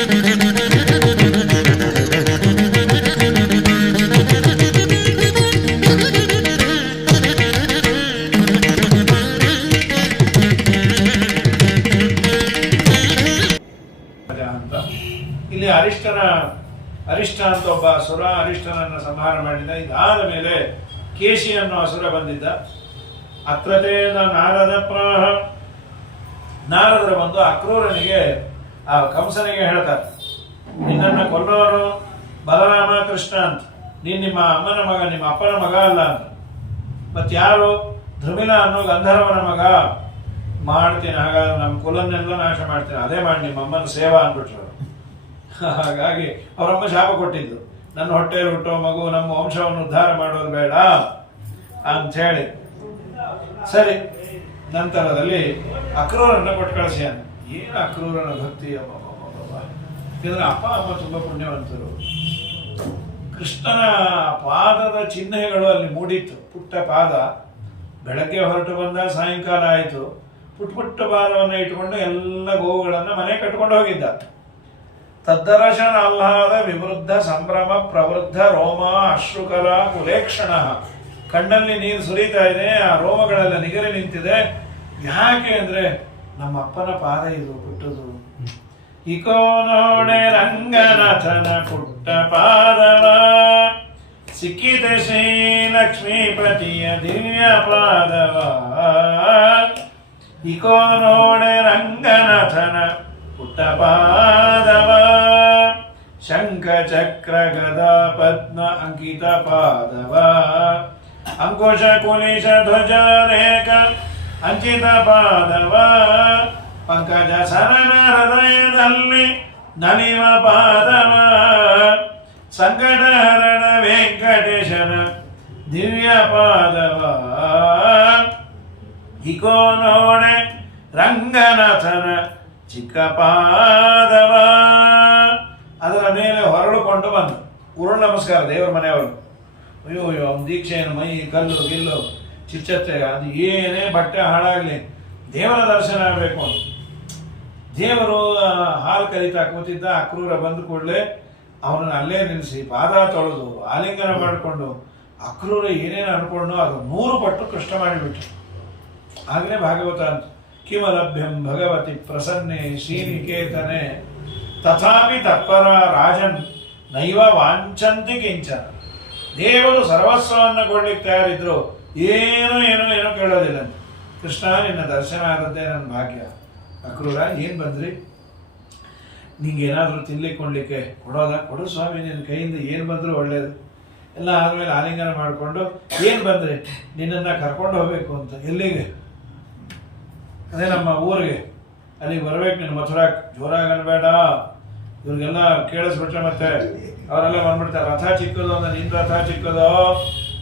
ಇಲ್ಲಿ ಅರಿಷ್ಟ ಅಂತ ಒಬ್ಬ ಅಸುರ ಅರಿಷ್ಟನನ್ನು ಸಂಹಾರ ಮಾಡಿದ. ಇದಾದ ಮೇಲೆ ಕೇಶಿ ಅನ್ನೋ ಅಸುರ ಬಂದಿದ್ದ. ಅತ್ರತೇನ ನಾರದ ಪ್ರಾಹ, ನಾರದರು ಬಂದು ಅಕ್ರೂರನಿಗೆ ಆ ಕಂಸನಿಗೆ ಹೇಳ್ತಾರೆ, ನಿನ್ನನ್ನು ಕೊಲ್ಲೋರು ಬಲರಾಮ ಕೃಷ್ಣ ಅಂತ, ನೀನ್ ನಿಮ್ಮ ಅಮ್ಮನ ಮಗ, ನಿಮ್ಮ ಅಪ್ಪನ ಮಗ ಅಲ್ಲ ಅಂತ. ಮತ್ ಯಾರು? ಧ್ರುಮಿಲ ಅನ್ನೋ ಗಂಧರ್ವನ ಮಗ. ಮಾಡ್ತೀನಿ, ಹಾಗಾದ್ರೆ ನಮ್ಮ ಕುಲನ್ನೆಲ್ಲ ನಾಶ ಮಾಡ್ತೀನಿ, ಅದೇ ಮಾಡಿ ನಿಮ್ಮ ಅಮ್ಮನ ಸೇವಾ ಅಂದ್ಬಿಟ್ರು. ಹಾಗಾಗಿ ಅವರಮ್ಮ ಶಾಪ ಕೊಟ್ಟಿದ್ದು, ನನ್ನ ಹೊಟ್ಟೆಯಲ್ಲಿ ಹುಟ್ಟೋ ಮಗು ನಮ್ಮ ವಂಶವನ್ನು ಉದ್ಧಾರ ಮಾಡೋದು ಬೇಡ ಅಂತ ಹೇಳಿ. ಸರಿ, ನಂತರದಲ್ಲಿ ಅಕ್ರೂರನ್ನ ಕೊಟ್ಟು ಕಳಿಸಿ. ಏನು ಅಕ್ರೂರನ ಭಕ್ತಿ! ಯಾಕಂದ್ರೆ ಅಪ್ಪ ಅಮ್ಮ ತುಂಬಾ ಪುಣ್ಯವಂತರು. ಕೃಷ್ಣನ ಪಾದದ ಚಿಹ್ನೆಗಳು ಅಲ್ಲಿ ಮೂಡಿತ್ತು. ಪುಟ್ಟ ಪಾದ, ಬೆಳಗ್ಗೆ ಹೊರಟು ಬಂದ, ಸಾಯಂಕಾಲ ಆಯಿತು. ಪುಟ್ಟ ಪಾದವನ್ನು ಇಟ್ಟುಕೊಂಡು ಎಲ್ಲ ಗೋವುಗಳನ್ನ ಮನೆ ಕಟ್ಕೊಂಡು ಹೋಗಿದ್ದ. ತದ್ದರ್ಶನ ಆಹ್ಲಾದ ವಿವೃದ್ಧ ಸಂಭ್ರಮ ಪ್ರವೃದ್ಧ ರೋಮ ಅಶ್ರುಕಲ ಕುಲೇಕ್ಷಣ. ಕಣ್ಣಲ್ಲಿ ನೀರು ಸುರಿತಾ ಇದೆ, ಆ ರೋಮಗಳೆಲ್ಲ ನಿಗರಿ ನಿಂತಿದೆ. ಯಾಕೆ ಅಂದ್ರೆ ನಮ್ಮ ಅಪ್ಪನ ಪಾದ ಇದು ಪುಟ್ಟದು. ಇಕೋ ನೋಡೆ ರಂಗನಾಥನ ಪುಟ್ಟ ಪಾದವ, ಸಿಕ್ಕಿದೆ ಶ್ರೀ ಲಕ್ಷ್ಮೀಪತಿಯ ದಿವ್ಯ ಪಾದವ. ಇಕೋ ನೋಡೆ ರಂಗನಾಥನ ಪುಟ್ಟ ಪಾದವ, ಶಂಖ ಚಕ್ರ ಗದಾ ಪದ್ಮ ಅಂಕಿತ ಪಾದವ, ಅಂಕುಶ ಕುಲಿಶ ಧ್ವಜ ರೇಖ ಅಂಕಿತ ಪಾದವ, ಪಂಕಜ ಸರನ ಹೃದಯದಲ್ಲಿ ನಲಿವ ಪಾದವ, ಸಂಕಟಹರಣ ವೆಂಕಟೇಶನ ದಿವ್ಯ ಪಾದವ. ಇಕೋ ನೋಡೆ ರಂಗನಾಥನ ಚಿಕ್ಕ ಪಾದವ. ಅದರ ಮೇಲೆ ಹೊರಳುಕೊಂಡು ಬಂದು ಉರುಳು ನಮಸ್ಕಾರ ದೇವರ ಮನೆಯವರು. ಅಯ್ಯೋ ಅವನ ದೀಕ್ಷೆ ಏನು, ಮೈ ಕಲ್ಲು ಗಿಲ್ಲು ಚಿಚ್ಚತ್ತೆ, ಅದು ಏನೇ ಬಟ್ಟೆ ಹಾಳಾಗ್ಲಿ ದೇವರ ದರ್ಶನ ಆಗಬೇಕು ಅಂತ ದೇವರು ಹಾಲು ಕರೀತಾ ಕೂತಿದ್ದ. ಅಕ್ರೂರ ಬಂದ ಕೂಡಲೇ ಅವನನ್ನು ಅಲ್ಲೇ ನಿಲ್ಲಿಸಿ ಪಾದ ತೊಳೆದು ಆಲಿಂಗನ ಮಾಡಿಕೊಂಡು, ಅಕ್ರೂರ ಏನೇನು ಅನ್ಕೊಂಡು ಅದು 100 ಪಟ್ಟು ಕೃಷ್ಣ ಮಾಡಿಬಿಟ್ರು. ಆಗಲೇ ಭಾಗವತ ಅಂತ, ಕಿಮಲಭ್ಯಂ ಭಗವತಿ ಪ್ರಸನ್ನೆ ಶ್ರೀನಿಕೇತನೆ ತಥಾಪಿ ತತ್ಪರ ರಾಜನ್ ನೈವ ವಾಂಛಂತಿ ಕಿಂಚನ. ದೇವರು ಸರ್ವಸ್ವವನ್ನು ಕೊಡ್ಲಿಕ್ಕೆ ತಯಾರಿದ್ರು, ಏನೋ ಕೇಳೋದಿಲ್ಲ. ಕೃಷ್ಣ ನಿನ್ನ ದರ್ಶನ ಆದದ್ದೇ ನನ್ನ ಭಾಗ್ಯ. ಅಕ್ರೂರ ಏನ್ ಬಂದ್ರಿ? ನಿಂಗೆ ಏನಾದರೂ ತಿನ್ಲಿಕ್ಕೆ ಕೊಂಡ್ಲಿಕ್ಕೆ ಕೊಡೋದ? ಕೊಡು ಸ್ವಾಮಿ, ನಿನ್ನ ಕೈಯಿಂದ ಏನು ಬಂದ್ರು ಒಳ್ಳೇದು. ಎಲ್ಲ ಆದ್ಮೇಲೆ ಆಲಿಂಗನ ಮಾಡಿಕೊಂಡು, ಏನ್ ಬಂದ್ರಿ? ನಿನ್ನನ್ನು ಕರ್ಕೊಂಡು ಹೋಗ್ಬೇಕು ಅಂತ. ಎಲ್ಲಿಗೆ? ಅದೇ ನಮ್ಮ ಊರಿಗೆ, ಅಲ್ಲಿಗೆ ಬರ್ಬೇಕು ನೀನು. ಮಥುರಾಕ್ ಜೋರಾಗಿ ಅನ್ಬೇಡ, ಇವ್ರಿಗೆಲ್ಲ ಕೇಳಿಸ್ಬಿಟ್ರೆ ಮತ್ತೆ ಅವರೆಲ್ಲ ಬಂದ್ಬಿಡ್ತಾರೆ. ರಥ ಚಿಕ್ಕದು ಅಂದ್ರೆ ನಿನ್ ರಥ ಚಿಕ್ಕದು,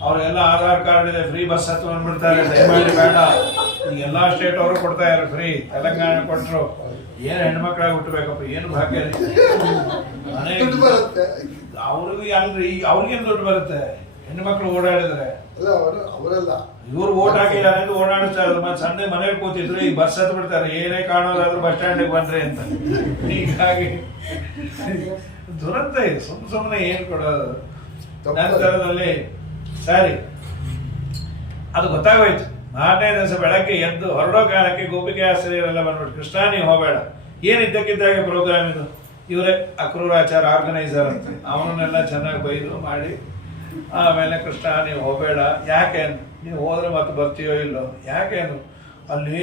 ಅವ್ರಿಗೆಲ್ಲ ಆಧಾರ್ ಕಾರ್ಡ್ ಇದೆ, ಫ್ರೀ ಬಸ್ ಹತ್ತು ಬಂದ್ಬಿಡ್ತಾರೆ. ದಯಮಾಡಿ ಬೇಡ. ಈಗ ಎಲ್ಲಾ ಸ್ಟೇಟ್ ಅವರು ಕೊಡ್ತಾ ಇದ್ದಾರೆ ಫ್ರೀ. ತೆಲಂಗಾಣ ಕೊಟ್ಟರು. ಏನು ಹೆಣ್ಮಕ್ಳಾಗಿ ಹುಟ್ಟಬೇಕಪ್ಪ, ಏನು ಭಾಗ್ಯ. ಅವ್ರಿಗೂ ಅಲ್ರಿ, ಅವ್ರಿಗೇನು ದುಡ್ಡು ಬರುತ್ತೆ? ಹೆಣ್ಮಕ್ಳು ಓಡಾಡಿದ್ರೆ ಇವ್ರು ಓಟ್ ಹಾಕಿದ್ದಾರೆ ಅಂತ ಓಡಾಡಿಸ್ತಾರೆ. ಮತ್ತೆ ಸಂಡೆ ಮನೇಲಿ ಕೂತಿದ್ರು, ಈಗ ಬಸ್ ಹತ್ತು ಬಿಡ್ತಾರೆ. ಏನೇ ಕಾಣೋದಾದ್ರು ಬಸ್ ಸ್ಟ್ಯಾಂಡಿಗೆ ಬಂದ್ರೆ ಅಂತ. ಹೀಗಾಗಿ ದುರಂತ ಇದೆ. ಸುಮ್ಮನೆ ಏನ್ ಕೊಡೋದು. ನಂತರದಲ್ಲಿ ಸರಿ ಅದು ಗೊತ್ತಾಗೋಯ್ತು. 4ನೇ ದಿವಸ ಬೆಳಗ್ಗೆ ಎದ್ದು ಹೊರಡೋ ಕಾಲಕ್ಕೆ ಗೋಪಿಕೆ ಆಶ್ರಯರೆಲ್ಲ ಬಂದ್ಬಿಟ್ಟು, ಕೃಷ್ಣ ನೀವು ಹೋಗಬೇಡ, ಏನ್ ಇದ್ದಕ್ಕಿದ್ದಾಗೆ ಪ್ರೋಗ್ರಾಮ್ ಇದು. ಇವರೇ ಅಕ್ರೂರಾಚಾರ ಆರ್ಗನೈಸರ್ ಅಂತ. ಅವನನ್ನೆಲ್ಲ ಚೆನ್ನಾಗಿ ಬೈದು ಮಾಡಿ ಆಮೇಲೆ, ಕೃಷ್ಣ ನೀವು ಹೋಗಬೇಡ. ಯಾಕೆ? ನೀವು ಹೋದ್ರೆ ಮತ್ತೆ ಬರ್ತೀಯೋ ಇಲ್ಲೋ? ಯಾಕೆ? ಅಲ್ಲಿ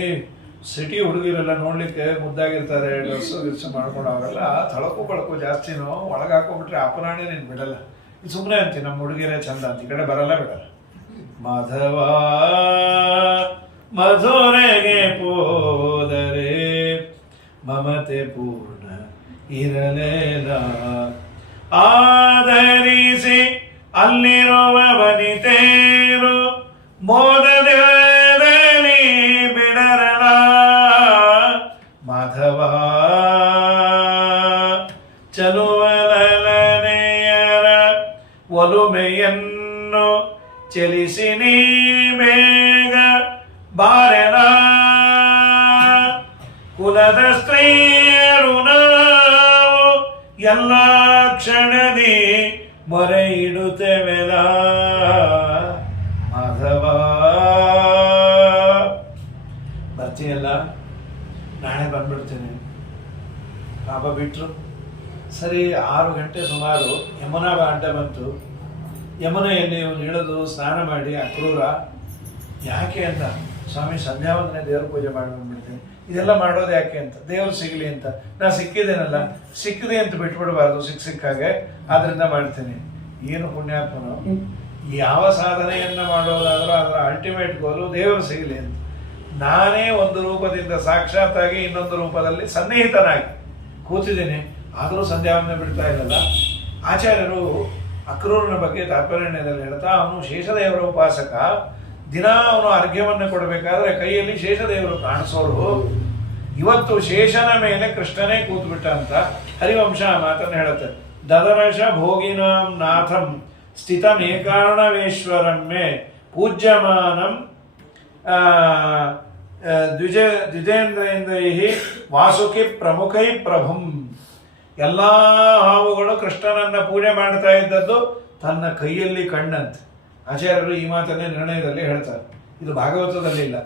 ಸಿಟಿ ಹುಡುಗಿರೆಲ್ಲ ನೋಡ್ಲಿಕ್ಕೆ ಮುದ್ದಾಗಿರ್ತಾರೆ, ಡ್ರೆಸ್ ಮಾಡ್ಕೊಂಡು, ಅವರೆಲ್ಲ ತಳಕು ಬಳಕು ಜಾಸ್ತಿನೋ, ಒಳಗೆ ಹಾಕೊಂಡ್ಬಿಟ್ರೆ ಅಪರಾಣಿ ನೀನು ಬಿಡಲ್ಲ. ಇದು ಸುಮ್ಮನೆ ಅಂತೀನಿ, ನಮ್ಮ ಹುಡುಗಿರೇ ಚಂದ ಅಂತ. ಈ ಕಡೆ ಬರಲ್ಲ ಬಿಡಲ್ಲ. ಮಾಧವ ಮಧುರೆಗೆ ಹೋದರೆ ಮಮತೆ ಪೂರ್ಣ ಇರಲೇಲ, ಆಧರಿಸಿ ಅಲ್ಲಿರುವ ವನಿತೇರು ಮೋದದಲ್ಲಿ ಬಿಡರಲ. ಮಾಧವ ಚಲುವಲನೆಯರ ಒಲುಮೆಯನ್ನು ಚಲಿಸಿ ನೀ ಬೇಗ ಬಾರೆಲ. ಕುಲದ ಸ್ತ್ರೀಯರು ನಾವು ಎಲ್ಲ ಕ್ಷಣದಿ ಮೊರೆ ಇಡುತ್ತೇವೆಲ ಮಾಧವ. ಬರ್ತೀಯಲ್ಲ, ನಾಳೆ ಬಂದ್ಬಿಡ್ತೇನೆ. ಪಾಪ ಬಿಟ್ರು. ಸರಿ, 6 ಗಂಟೆ ಸುಮಾರು ಯಮುನಾ ಅಡ್ಡ ಬಂತು. ಯಮುನೆಯಲ್ಲಿ ಇವನು ಇಳಿದು ಸ್ನಾನ ಮಾಡಿ ಅಕ್ರೂರ ಯಾಕೆ ಅಂತ, ಸ್ವಾಮಿ ಸಂಧ್ಯಾವಂದನೆ ದೇವ್ರ ಪೂಜೆ ಮಾಡಿ ಬಂದ್ಬಿಡ್ತೇನೆ, ಇದೆಲ್ಲ ಮಾಡೋದು ಯಾಕೆ ಅಂತ, ದೇವ್ರು ಸಿಗಲಿ ಅಂತ. ನಾ ಸಿಕ್ಕಿದ್ದೇನಲ್ಲ, ಸಿಕ್ಕಿದೆ ಅಂತ ಬಿಟ್ಬಿಡಬಾರ್ದು, ಸಿಕ್ಕಾಗೆ, ಆದ್ರಿಂದ ಮಾಡ್ತೇನೆ. ಏನು ಪುಣ್ಯಾತ್ಮನು, ಯಾವ ಸಾಧನೆಯನ್ನ ಮಾಡೋದಾದ್ರೂ ಅದರ ಅಲ್ಟಿಮೇಟ್ ಗೋಲು ದೇವರು ಸಿಗಲಿ ಅಂತ. ನಾನೇ ಒಂದು ರೂಪದಿಂದ ಸಾಕ್ಷಾತ್ತಾಗಿ ಇನ್ನೊಂದು ರೂಪದಲ್ಲಿ ಸನ್ನಿಹಿತನಾಗಿ ಕೂತಿದ್ದೀನಿ, ಆದರೂ ಸಂಧ್ಯಾವಂದನೆ ಬಿಡ್ತಾ ಇಲ್ಲಲ್ಲ. ಆಚಾರ್ಯರು ಅಕ್ರೂರನ ಬಗ್ಗೆ ತಾತ್ಪರ್ಯದಲ್ಲಿ ಹೇಳ್ತಾ, ಅವನು ಶೇಷದೇವರ ಉಪಾಸಕ. ದಿನ ಅವನು ಅರ್ಘ್ಯವನ್ನು ಕೊಡಬೇಕಾದ್ರೆ ಕೈಯಲ್ಲಿ ಶೇಷದೇವರು ಕಾಣಿಸೋರು. ಇವತ್ತು ಶೇಷನ ಮೇಲೆ ಕೃಷ್ಣನೇ ಕೂತ್ಬಿಟ್ಟ ಅಂತ ಹರಿವಂಶ ಮಾತನ್ನು ಹೇಳುತ್ತೆ. ದದರಶ ಭೋಗಿನಾಂ ನಾಥಂ ಸ್ಥಿತಮೇಕಾರ್ಣವೇಶ್ವರಮ್ಮೆ ಪೂಜ್ಯಮಾನಂ ದ್ವಿಜೇಂದ್ರೇಂದ್ರೈ ವಾಸುಕಿ ಪ್ರಮುಖೈ ಪ್ರಭುಂ. ಎಲ್ಲ ಹಾವುಗಳು ಕೃಷ್ಣನನ್ನ ಪೂಜೆ ಮಾಡ್ತಾ ಇದ್ದದ್ದು ತನ್ನ ಕೈಯಲ್ಲಿ ಕಣ್ಣಂತೆ. ಆಚಾರ್ಯರು ಈ ಮಾತನ್ನೇ ನಿರ್ಣಯದಲ್ಲಿ ಹೇಳ್ತಾರೆ. ಇದು ಭಾಗವತದಲ್ಲಿ ಇಲ್ಲ.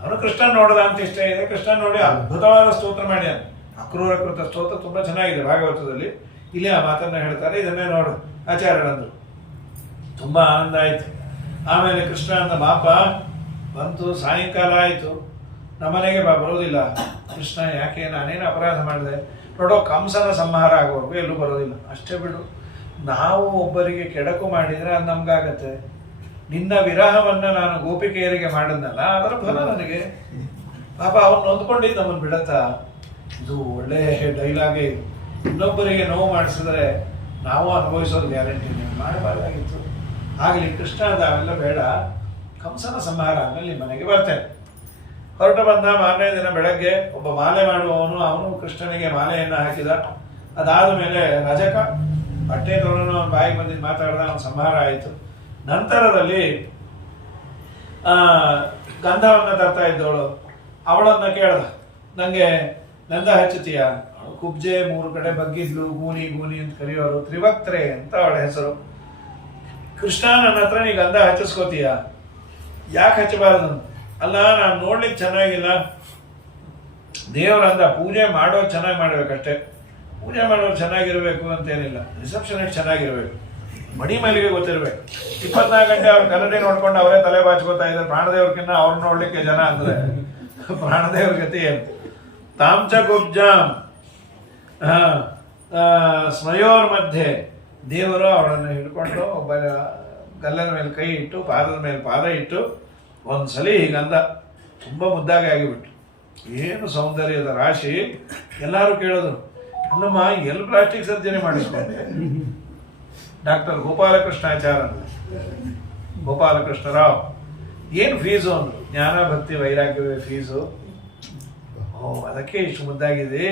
ಅವನು ಕೃಷ್ಣನ್ ನೋಡದ ಅಂತ ಇಷ್ಟ ಇದೆ, ಕೃಷ್ಣನ್ ನೋಡಿ ಅದ್ಭುತವಾದ ಸ್ತೋತ್ರ ಮಾಡ್ಯಾನ. ಅಕ್ರೂರ ಕೃತ ಸ್ತೋತ್ರ ತುಂಬಾ ಚೆನ್ನಾಗಿದೆ ಭಾಗವತದಲ್ಲಿ. ಇಲ್ಲಿ ಆ ಮಾತನ್ನ ಹೇಳ್ತಾರೆ, ಇದನ್ನೇ ನೋಡು ಆಚಾರ್ಯರಂದ್ರು. ತುಂಬಾ ಆನಂದ ಆಯ್ತು. ಆಮೇಲೆ ಕೃಷ್ಣ ಅಂದ, ಬಾಪ ಬಂತು, ಸಾಯಂಕಾಲ ಆಯ್ತು, ನಮ್ಮನೆಗೆ ಬರೋದಿಲ್ಲ. ಕೃಷ್ಣ, ಯಾಕೆ, ನಾನೇನು ಅಪರಾಧ ಮಾಡಿದೆ? ನೋಡೋ, ಕಂಸನ ಸಂಹಾರ ಆಗುವವರೆಗೂ ಎಲ್ಲೂ ಬರೋದಿಲ್ಲ, ಅಷ್ಟೇ ಬಿಡು. ನಾವು ಒಬ್ಬರಿಗೆ ಕೆಡಕು ಮಾಡಿದ್ರೆ ಅದು ನಮ್ಗಾಗತ್ತೆ. ನಿನ್ನ ವಿರಹವನ್ನ ನಾನು ಗೋಪಿಕೆಯರಿಗೆ ಮಾಡಿದ್ನಲ್ಲ, ಅದರ ಫಲ ನನಗೆ. ಪಾಪ ಅವನು ನೊಂದ್ಕೊಂಡಿದ್ದು ನಮ್ಮನ್ನು ಬಿಡತ್ತಾ? ಇದು ಒಳ್ಳೆ ಡೈಲಾಗೇ ಇದು. ಇನ್ನೊಬ್ಬರಿಗೆ ನೋವು ಮಾಡಿಸಿದ್ರೆ ನಾವು ಅನುಭವಿಸೋದು ಗ್ಯಾರಂಟಿ. ನೀವು ಮಾಡಬಾರ್ದಾಗಿತ್ತು. ಆಗಲಿ ಕೃಷ್ಣ ಅಂದ, ಅವೆಲ್ಲ ಬೇಡ, ಕಂಸನ ಸಂಹಾರ ಆಮೇಲೆ ನಿಮ್ಮ ಮನೆಗೆ ಬರ್ತೇನೆ. ಹೊರಟು ಬಂದ. ಮಾರನೇ ದಿನ ಬೆಳಗ್ಗೆ ಒಬ್ಬ ಮಾಲೆ ಮಾಡುವವನು, ಅವನು ಕೃಷ್ಣನಿಗೆ ಮಾಲೆಯನ್ನು ಹಾಕಿದ. ಅದಾದ ಮೇಲೆ ರಜಕ ಬಟ್ಟೆ ತೊಗೊಂಡು ಅವನ ಬಾಯಿಗೆ ಬಂದಿದ್ದು ಮಾತಾಡ್ದ, ಅವನ ಸಂಹಾರ ಆಯಿತು. ನಂತರದಲ್ಲಿ ಗಂಧವನ್ನು ತರ್ತಾ ಇದ್ದವಳು, ಅವಳನ್ನ ಕೇಳ್ದ, ನನಗೆ ಗಂಧ ಹಚ್ಚುತ್ತೀಯ? ಕುಬ್ಜೆ 3 ಕಡೆ ಬಗ್ಗಿದ್ಲು, ಗೂನಿ ಗೂನಿ ಅಂತ ಕರೆಯೋರು, ತ್ರಿವಕ್ತ್ರೆ ಅಂತ ಅವಳ ಹೆಸರು. ಕೃಷ್ಣ, ನನ್ನ ಹತ್ರ ನೀ ಗಂಧ ಹಚ್ಚಿಸ್ಕೋತೀಯ? ಯಾಕೆ ಹಚ್ಚಬಾರದು? ಅಲ್ಲ, ನಾನು ನೋಡ್ಲಿಕ್ಕೆ ಚೆನ್ನಾಗಿಲ್ಲ. ದೇವರಂದ ಪೂಜೆ ಮಾಡೋದು ಚೆನ್ನಾಗಿ ಮಾಡ್ಬೇಕಷ್ಟೇ. ಪೂಜೆ ಮಾಡೋರು ಚೆನ್ನಾಗಿರ್ಬೇಕು ಅಂತೇನಿಲ್ಲ, ರಿಸೆಪ್ಷನಿಸ್ಟ್ ಚೆನ್ನಾಗಿರ್ಬೇಕು, ಮಡಿ ಮೇಲಿಗೆ ಗೊತ್ತಿರ್ಬೇಕು. 24 ಗಂಟೆ ಅವ್ರ ಕನ್ನಡಿ ನೋಡ್ಕೊಂಡು ಅವರೇ ತಲೆ ಬಾಚ್ಕೋತಾ ಇದ್ದಾರೆ. ಪ್ರಾಣದೇವ್ರಕ್ಕಿನ್ನ ಅವ್ರನ್ನ ನೋಡ್ಲಿಕ್ಕೆ ಜನ ಅಂದ್ರೆ ಪ್ರಾಣದೇವ್ರ ಗತಿ ಏನು? ತಾಂಚ ಕುಬ್ಜಾಂ ಸ್ಮಯೋರ್ ಮಧ್ಯೆ ದೇವರು ಅವಳನ್ನು ಹಿಡ್ಕೊಂಡು ಒಬ್ಬ ಗಲ್ಲದ ಮೇಲೆ ಕೈ ಇಟ್ಟು, ಪಾದದ ಮೇಲೆ ಪಾದ ಇಟ್ಟು ಒಂದ್ಸಲಿ ಹೀಗಂದ. ತುಂಬ ಮುದ್ದಾಗಿ ಆಗಿಬಿಟ್ಟು, ಏನು ಸೌಂದರ್ಯದ ರಾಶಿ. ಎಲ್ಲರೂ ಕೇಳೋದು, ಅಲ್ಲಮ್ಮ ಎಲ್ಲಿ ಪ್ಲಾಸ್ಟಿಕ್ ಸರ್ಜರಿ ಮಾಡಿಸ್ಕೊಂಡೆ? ಡಾಕ್ಟರ್ ಗೋಪಾಲಕೃಷ್ಣಾಚಾರ್ಯ, ಗೋಪಾಲಕೃಷ್ಣ ರಾವ್. ಏನು ಫೀಸು ಅಂದ್ರು. ಜ್ಞಾನ ಭಕ್ತಿ ವೈರಾಗ್ಯವೇ ಫೀಸು. ಓ, ಅದಕ್ಕೆ ಇಷ್ಟು ಮುದ್ದಾಗಿದೆ.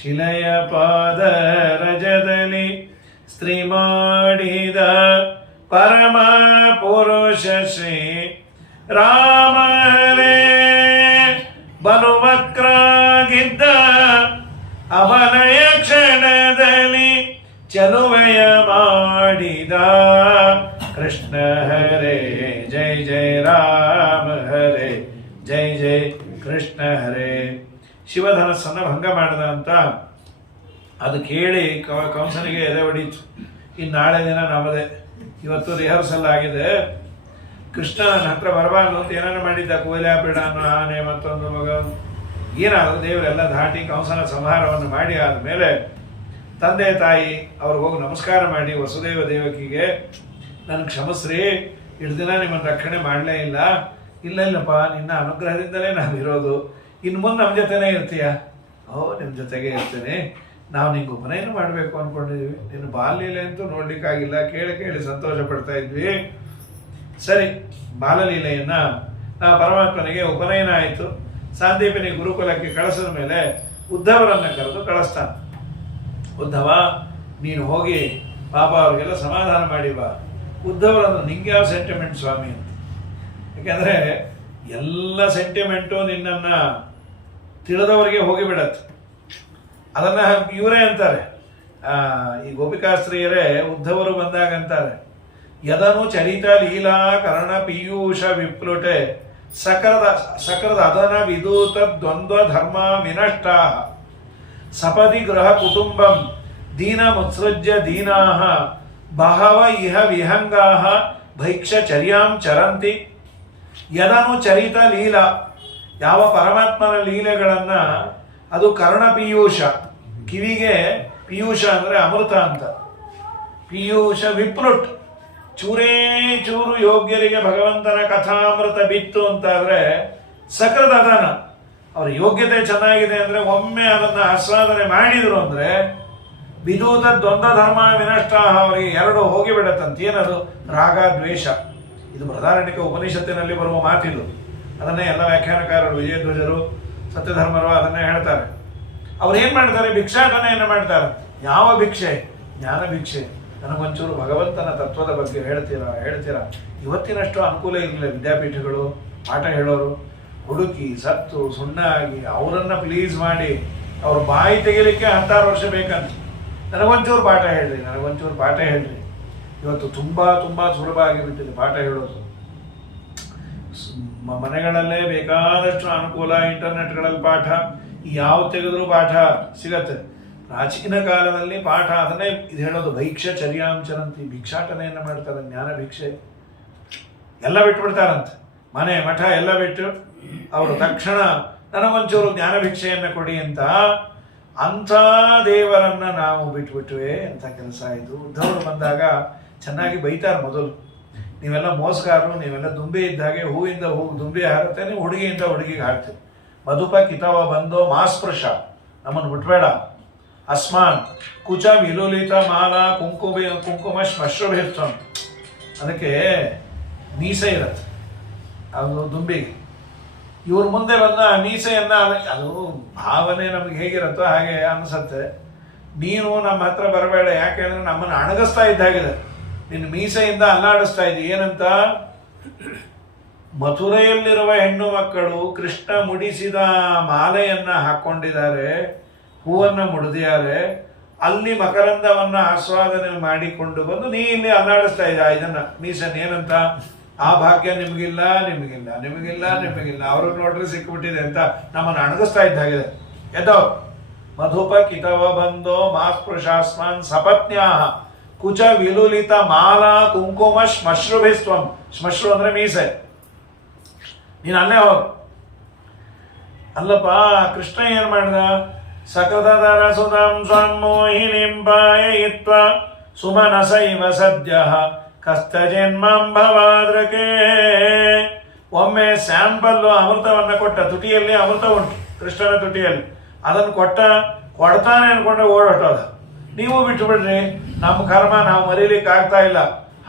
ಶಿಲೆಯ ಪಾದ ರಜದಲ್ಲಿ ಸ್ತ್ರೀ ಮಾಡಿದ ಪರಮ ಪುರುಷ ಶ್ರೀ ರಾಮರೇ ಬಲುವಕ್ರಾಗಿದ್ದ ಅವನಯ ಕ್ಷಣದಲ್ಲಿ ಚಲುವೆಯ ಮಾಡಿದ ಕೃಷ್ಣ ಹರೇ ಜೈ ಜೈ ರಾಮ ಹರೇ ಜೈ ಜೈ ಕೃಷ್ಣ ಹರೇ. ಶಿವಧನಸ್ಸನ್ನು ಭಂಗ ಮಾಡಿದ ಅಂತ ಅದು ಕೇಳಿ ಕಂಸನಿಗೆ ಎದೆ ಹೊಡೀತು. ಇನ್ನು ನಾಳೆ ದಿನ ನಮ್ಮದೇ, ಇವತ್ತು ರಿಹರ್ಸಲ್ ಆಗಿದೆ. ಕೃಷ್ಣ ನನ್ನ ಹತ್ರ ಬರಬಾರ್ದು ಅಂತ ಏನಾರು ಮಾಡಿದ್ದ, ಕೋಯ್ಲಾಪೀಡ ಅನ್ನೋ ಆನೆ, ಮತ್ತೊಂದು ಮಗ, ಏನಾದರೂ ದೇವರೆಲ್ಲ ದಾಟಿ ಕಂಸನ ಸಂಹಾರವನ್ನು ಮಾಡಿ ಆದಮೇಲೆ ತಂದೆ ತಾಯಿ ಅವ್ರಿಗೆ ಹೋಗಿ ನಮಸ್ಕಾರ ಮಾಡಿ, ವಸುದೇವ ದೇವಕಿಗೆ ನನಗೆ ಕ್ಷಮಸ್ರಿ, ಇಷ್ಟು ದಿನ ನಿಮ್ಮನ್ನು ರಕ್ಷಣೆ ಮಾಡಲೇ ಇಲ್ಲ. ಇಲ್ಲಪ್ಪ, ನಿನ್ನ ಅನುಗ್ರಹದಿಂದಲೇ ನಾವಿರೋದು, ಇನ್ನು ಮುಂದೆ ನಮ್ಮ ಜೊತೆನೇ ಇರ್ತೀಯ? ಓ, ನಿಮ್ಮ ಜೊತೆಗೆ ಇರ್ತೇನೆ. ನಾವು ನಿಂಗೆ ಉಪನಯನ ಮಾಡಬೇಕು ಅಂದ್ಕೊಂಡಿದ್ವಿ, ನಿನ್ನ ಬಾಲ್ಯಲೀಲೆ ಅಂತೂ ನೋಡ್ಲಿಕ್ಕಾಗಿಲ್ಲ, ಕೇಳಿ ಕೇಳಿ ಸಂತೋಷ ಪಡ್ತಾ ಇದ್ವಿ. ಸರಿ, ಬಾಲಲೀಲೆಯನ್ನ ಪರಮಾತ್ಮನಿಗೆ ಉಪನಯನ ಆಯಿತು. ಸಾಂದೀಪನಿ ಗುರುಕುಲಕ್ಕೆ ಕಳಿಸಿದ ಮೇಲೆ ಉದ್ಧವರನ್ನು ಕರೆದು ಕಳಿಸ್ತಾನೆ. ಉದ್ಧವ, ನೀನು ಹೋಗಿ ಪಾಪ ಅವ್ರಿಗೆಲ್ಲ ಸಮಾಧಾನ ಮಾಡಿ ಬಾ. ಉದ್ಧವರನ್ನು, ನಿಂಗೆ ಯಾವ ಸೆಂಟಿಮೆಂಟ್ ಸ್ವಾಮಿ ಅಂತ. ಯಾಕೆಂದರೆ ಎಲ್ಲ ಸೆಂಟಿಮೆಂಟು ನಿನ್ನನ್ನು ತಿಳಿದವರಿಗೆ ಹೋಗಿಬಿಡತ್ತೆ. ಅದನ್ನು ಇವರೇ ಅಂತಾರೆ, ಈ ಗೋಪಿಕಾಸ್ತ್ರೀಯರೇ ಉದ್ಧವರು ಬಂದಾಗ ಅಂತಾರೆ, ಯದನು ಚರಿತ ಲೀಲಾ ಕರ್ಣ ಪೀಯೂಷ ವಿಪ್ಲುಟೆ ಸಕರದ ಅದನ ವಿದೂತ ದ್ವಂದ್ವ ಧರ್ಮ ವಿನಷ್ಟಾ ಸಪದಿ ಗೃಹ ಕುಟುಂಬಂ ದೀನ ಮುತ್ಸೃಜ್ಯ ದೀನಾಹ ಬಹವ ಇಹ ವಿಹಂಗಾಹ ಭೈಕ್ಷಚರ್ಯಾಂ ಚರಂತಿ. ಯದನು ಚರಿತ ಲೀಲಾ, ಯಾವ ಪರಮಾತ್ಮನ ಲೀಲೆಗಳನ್ನ, ಅದು ಕರ್ಣ ಪೀಯೂಷ, ಕಿವಿಗೆ ಪೀಯೂಷ ಅಂದ್ರೆ ಅಮೃತ ಅಂತ, ಪೀಯೂಷ ವಿಪ್ಲುಟ್, ಚೂರೇ ಚೂರು ಯೋಗ್ಯರಿಗೆ ಭಗವಂತನ ಕಥಾಮೃತ ಬಿತ್ತು ಅಂತಾದ್ರೆ ಸಕೃದ ಅದಾನ, ಅವ್ರ ಯೋಗ್ಯತೆ ಚೆನ್ನಾಗಿದೆ ಅಂದ್ರೆ ಒಮ್ಮೆ ಅದನ್ನ ಆಸ್ವಾದನೆ ಮಾಡಿದ್ರು ಅಂದ್ರೆ ವಿದೂತ ದ್ವಂದ್ವ ಧರ್ಮ ವಿನಷ್ಟ, ಅವರಿಗೆ ಎರಡು ಹೋಗಿಬಿಡತ್ತಂತ. ಏನದು? ರಾಗ ದ್ವೇಷ. ಇದು ಬೃಹದಾರಣ್ಯಕ ಉಪನಿಷತ್ತಿನಲ್ಲಿ ಬರುವ ಮಾತಿದು. ಅದನ್ನೇ ಎಲ್ಲ ವ್ಯಾಖ್ಯಾನಕಾರರು, ವಿಜಯಧ್ವಜರು, ಸತ್ಯಧರ್ಮರು ಅದನ್ನೇ ಹೇಳ್ತಾರೆ. ಅವ್ರು ಏನ್ ಮಾಡ್ತಾರೆ? ಭಿಕ್ಷಾಟನೆಯನ್ನು ಮಾಡ್ತಾರೆ. ಯಾವ ಭಿಕ್ಷೆ? ಜ್ಞಾನ ಭಿಕ್ಷೆ. ನನಗೊಂಚೂರು ಭಗವಂತನ ತತ್ವದ ಬಗ್ಗೆ ಹೇಳ್ತೀರಾ. ಇವತ್ತಿನಷ್ಟು ಅನುಕೂಲ ಇರಲಿಲ್ಲ. ವಿದ್ಯಾಪೀಠಗಳು ಪಾಠ ಹೇಳೋರು ಹುಡುಕಿ ಸತ್ತು ಸುಣ್ಣ ಆಗಿ ಅವರನ್ನ ಪ್ಲೀಸ್ ಮಾಡಿ ಅವ್ರ ಬಾಯಿ ತೆಗಿಲಿಕ್ಕೆ 16 ವರ್ಷ ಬೇಕಂತ. ನನಗೊಂಚೂರು ಪಾಠ ಹೇಳ್ರಿ. ಇವತ್ತು ತುಂಬಾ ತುಂಬಾ ಸುಲಭ ಆಗಿಬಿಟ್ಟಿದೆ ಪಾಠ ಹೇಳೋದು. ಮನೆಗಳಲ್ಲೇ ಬೇಕಾದಷ್ಟು ಅನುಕೂಲ, ಇಂಟರ್ನೆಟ್ಗಳಲ್ಲಿ ಪಾಠ, ಯಾವ ತೆಗೆದ್ರೂ ಪಾಠ ಸಿಗತ್ತೆ. ಪ್ರಾಚೀನ ಕಾಲದಲ್ಲಿ ಪಾಠ ಅದನ್ನೇ ಇದು ಹೇಳೋದು, ಭೈಕ್ಷ ಚರ್ಯಾಂಚರಂತಿ, ಭಿಕ್ಷಾಟನೆಯನ್ನು ಮಾಡ್ತಾರೆ. ಜ್ಞಾನ ಭಿಕ್ಷೆ ಎಲ್ಲ ಬಿಟ್ಬಿಡ್ತಾರಂತೆ, ಮನೆ ಮಠ ಎಲ್ಲ ಬಿಟ್ಟು ಅವರು ತಕ್ಷಣ ನನಗೊಂಚೂರು ಜ್ಞಾನ ಭಿಕ್ಷೆಯನ್ನು ಕೊಡಿ ಅಂತ. ಅಂಥ ದೇವರನ್ನ ನಾವು ಬಿಟ್ಬಿಟ್ವೆ ಅಂತ ಕೆಲಸ ಆಯಿತು. ಉದ್ಧವರು ಬಂದಾಗ ಚೆನ್ನಾಗಿ ಬೈತಾರೆ ಮೊದಲು, ನೀವೆಲ್ಲ ಮೋಸಗಾರರು, ನೀವೆಲ್ಲ ದುಂಬಿ ಇದ್ದ ಹಾಗೆ, ಹೂವಿಂದ ಹೂ ದುಂಬಿ ಹಾರುತ್ತೆ, ನೀವು ಹುಡುಗಿಯಿಂದ ಹುಡುಗಿಗೆ ಹಾಡ್ತೀವಿ. ಮಧುಪ ಕಿತವ ಬಂದೋ ಮಾಸ್ಪೃಶ, ನಮ್ಮನ್ನು ಬಿಟ್ಬೇಡ. ಅಸ್ಮಾನ್ ಕುಚ ವಿಲುಲಿತ ಮಾಲಾ ಕುಂಕುಮ ಶ್ಮಶ್ರಭಿರ್ತಂ, ಅದಕ್ಕೆ ಮೀಸೆ ಇರತ್ತೆ ಅದು ದುಂಬಿಗೆ. ಇವ್ರ ಮುಂದೆ ಬಂದ ಮೀಸೆಯನ್ನ, ಅದು ಭಾವನೆ ನಮ್ಗೆ ಹೇಗಿರುತ್ತೋ ಹಾಗೆ ಅನಿಸತ್ತೆ. ನೀನು ನಮ್ಮ ಹತ್ರ ಬರಬೇಡ, ಯಾಕೆಂದ್ರೆ ನಮ್ಮನ್ನು ಅಣಗಿಸ್ತಾ ಇದ್ದಾಗಿದೆ, ನಿನ್ನ ಮೀಸೆಯಿಂದ ಅಲ್ಲಾಡಿಸ್ತಾ ಇದ್ದಿ. ಏನಂತ? ಮಥುರೆಯಲ್ಲಿರುವ ಹೆಣ್ಣು ಮಕ್ಕಳು ಕೃಷ್ಣ ಮುಡಿಸಿದ ಮಾಲೆಯನ್ನ ಹಾಕೊಂಡಿದ್ದಾರೆ, ಹೂವನ್ನ ಮುಡಿದಿದ್ದಾರೆ, ಅಲ್ಲಿ ಮಕರಂದವನ್ನ ಆಸ್ವಾದನೆ ಮಾಡಿಕೊಂಡು ಬಂದು ನೀ ಇಲ್ಲಿ ಅಲ್ಲಾಡಿಸ್ತಾ ಇದ್ದ ಇದನ್ನ ಮೀಸನ್. ಏನಂತ? ಆ ಭಾಗ್ಯ ನಿಮಗಿಲ್ಲ. ಅವ್ರಿಗೆ ನೋಡ್ರೆ ಸಿಕ್ಕಿಬಿಟ್ಟಿದೆ ಅಂತ ನಮ್ಮನ್ನು ಅಣಗಿಸ್ತಾ ಇದ್ದಾಗಿದೆ. ಎದೋ ಮಧುಪ ಕಿತವ ಬಂದೋ ಮಾಸ್ಪೃಶಾಸ್ಮಾನ್ ಸಪತ್ನ್ಯಾ ಕುಚ ವಿಲುಲಿತ ಮಾಲಾ ಕುಂಕುಮ ಶ್ಮಶ್ರುಭಿಸ್ತ್ವಂ. ಶ್ಮಶ್ರು ಅಂದ್ರೆ ಮೀಸೆ. ನೀನು ಅಲ್ಲೇ ಹೋಗ. ಅಲ್ಲಪ್ಪ, ಕೃಷ್ಣ ಏನ್ ಮಾಡ್ದ? ಸಕೃತಧರ ಸುಧಂ ಸ್ವಂ ಮೋಹಿನಿಂ ಪಾಯಯಿತ್ವ ಸುಮನಸೈವ ಸದ್ಯಃ ಕಸ್ತಜನ್ಮಂ ಭವಾದ್ರಕೆ. ಒಮ್ಮೆ ಸ್ಯಾಂಪಲ್ಲು ಅಮೃತವನ್ನ ಕೊಟ್ಟ, ತುಟಿಯಲ್ಲಿ ಅಮೃತ ಉಂಟು ಕೃಷ್ಣನ ತುಟಿಯಲ್ಲಿ, ಅದನ್ನು ಕೊಡ್ತಾನೆ ಅನ್ಕೊಂಡೆ ಓಡೋಟೋದ. ನೀವು ಬಿಟ್ಟು ಬಿಡ್ರಿ, ನಮ್ಮ ಕರ್ಮ ನಾವು ಮರೀಲಿಕ್ಕೆ ಆಗ್ತಾ ಇಲ್ಲ,